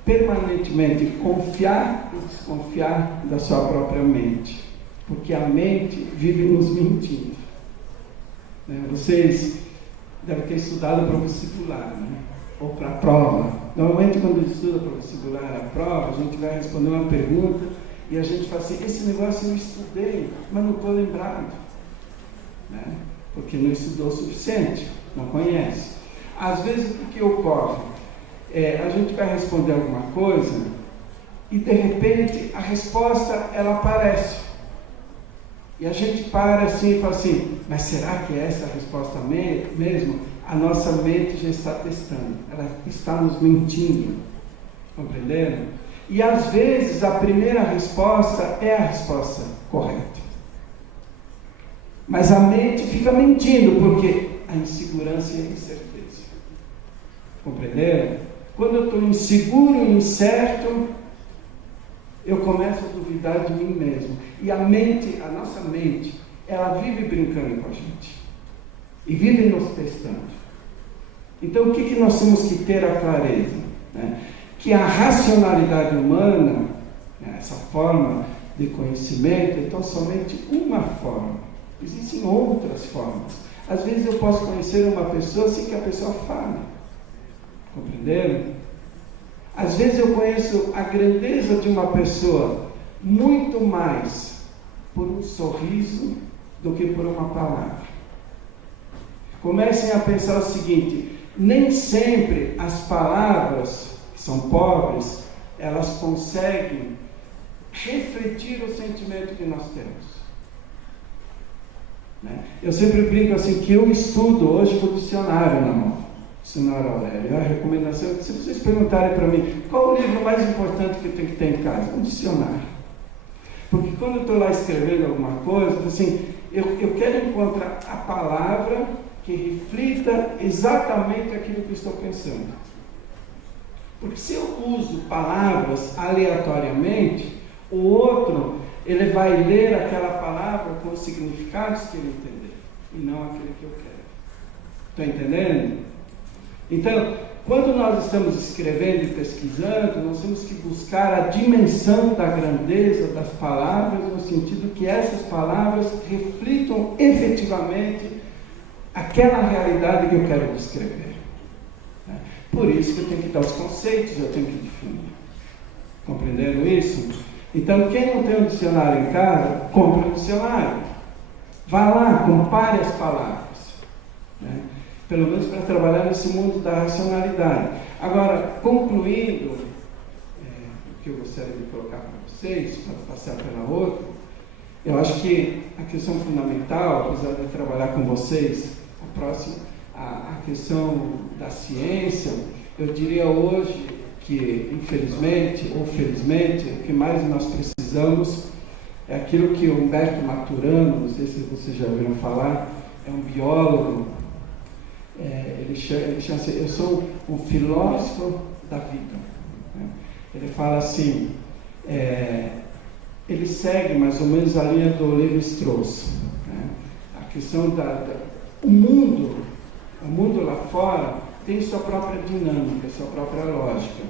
permanentemente confiar e desconfiar da sua própria mente, porque a mente vive nos mentindo, né? Vocês devem ter estudado para o vestibular, né? Ou para a prova. Normalmente, quando a gente estuda para o vestibular, a prova, a gente vai responder uma pergunta e a gente fala assim: esse negócio eu estudei, mas não estou lembrado, né? Porque não estudou o suficiente, não conhece. Às vezes, o que ocorre? A gente vai responder alguma coisa e, de repente, a resposta, ela aparece. E a gente para assim e fala assim: mas será que é essa a resposta mesmo? A nossa mente já está testando, ela está nos mentindo. Compreenderam? E, às vezes, a primeira resposta é a resposta correta. Mas a mente fica mentindo, porque a insegurança e a incerteza. Compreenderam? Quando eu estou inseguro e incerto, eu começo a duvidar de mim mesmo. E a nossa mente, ela vive brincando com a gente. E vive nos testando. Então, o que nós temos que ter a clareza? Né? Que a racionalidade humana, né, essa forma de conhecimento, é tão somente uma forma. Existem outras formas. Às vezes eu posso conhecer uma pessoa sem que a pessoa fale. Compreenderam? Às vezes eu conheço a grandeza de uma pessoa muito mais por um sorriso do que por uma palavra. Comecem a pensar o seguinte: nem sempre as palavras, que são pobres, elas conseguem refletir o sentimento que nós temos, né? Eu sempre brinco assim que eu estudo hoje com o dicionário na mão. Senhora Aurélia, a recomendação é que, se vocês perguntarem para mim qual o livro mais importante que eu tenho que ter em casa, um dicionário. Porque quando eu estou lá escrevendo alguma coisa, assim, eu quero encontrar a palavra que reflita exatamente aquilo que eu estou pensando. Porque se eu uso palavras aleatoriamente, o outro, ele vai ler aquela palavra com os significados que ele entender, e não aquele que eu quero. Estão entendendo? Então, quando nós estamos escrevendo e pesquisando, nós temos que buscar a dimensão da grandeza das palavras, no sentido que essas palavras reflitam efetivamente aquela realidade que eu quero descrever. Por isso que eu tenho que dar os conceitos, eu tenho que definir. Compreenderam isso? Então, quem não tem um dicionário em casa, compre um dicionário. Vá lá, compare as palavras, né? Pelo menos para trabalhar nesse mundo da racionalidade. Agora, concluindo o que eu gostaria de colocar para vocês, para passar pela outra, eu acho que a questão fundamental, apesar de trabalhar com vocês, a questão da ciência, eu diria hoje que, infelizmente ou felizmente, o que mais nós precisamos é aquilo que o Humberto Maturano, não sei se vocês já ouviram falar, é um biólogo. Ele chama assim: eu sou um filósofo da vida, né? Ele fala assim, ele segue mais ou menos a linha do Lévi-Strauss, né? A questão o mundo lá fora tem sua própria dinâmica, sua própria lógica,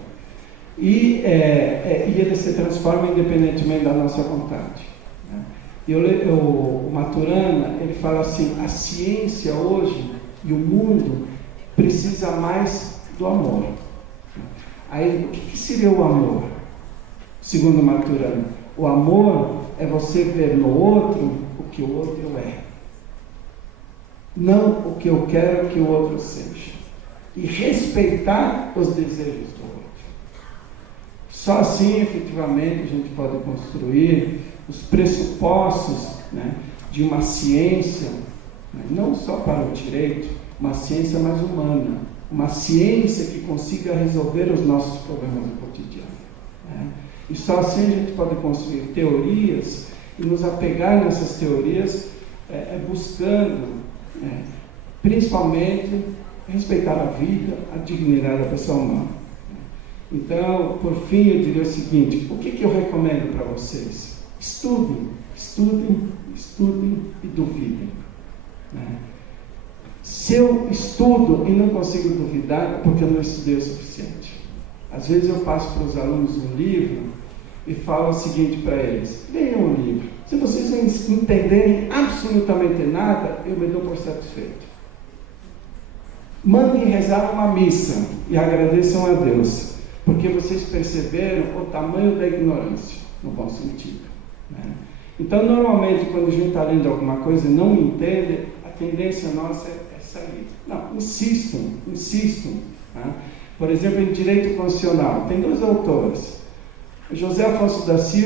e ele se transforma independentemente da nossa vontade, né? E o Maturana, ele fala assim: a ciência hoje e o mundo precisa mais do amor. Aí, o que seria o amor? Segundo Maturana, o amor é você ver no outro o que o outro é. não o que eu quero que o outro seja. E respeitar os desejos do outro. Só assim, efetivamente, a gente pode construir os pressupostos, né, de uma ciência, né, não só para o direito, uma ciência mais humana, uma ciência que consiga resolver os nossos problemas do cotidiano. Né? E só assim a gente pode construir teorias e nos apegar nessas teorias, buscando, né, principalmente, respeitar a vida, a dignidade da pessoa humana. Então, por fim, eu diria o seguinte: o que eu recomendo para vocês? Estudem, estudem, estudem e duvidem. Né? Se eu estudo e não consigo duvidar, é porque eu não estudei o suficiente. Às vezes eu passo para os alunos um livro e falo o seguinte para eles: leiam o livro. Se vocês não entenderem absolutamente nada, eu me dou por satisfeito. Mandem rezar uma missa e agradeçam a Deus, porque vocês perceberam o tamanho da ignorância, no bom sentido. Né? Então, normalmente, quando a gente está lendo alguma coisa e não entende, a tendência nossa é sair. Não, insistam, insistam. Né? Por exemplo, em direito constitucional, tem 2 autores, José Afonso da Silva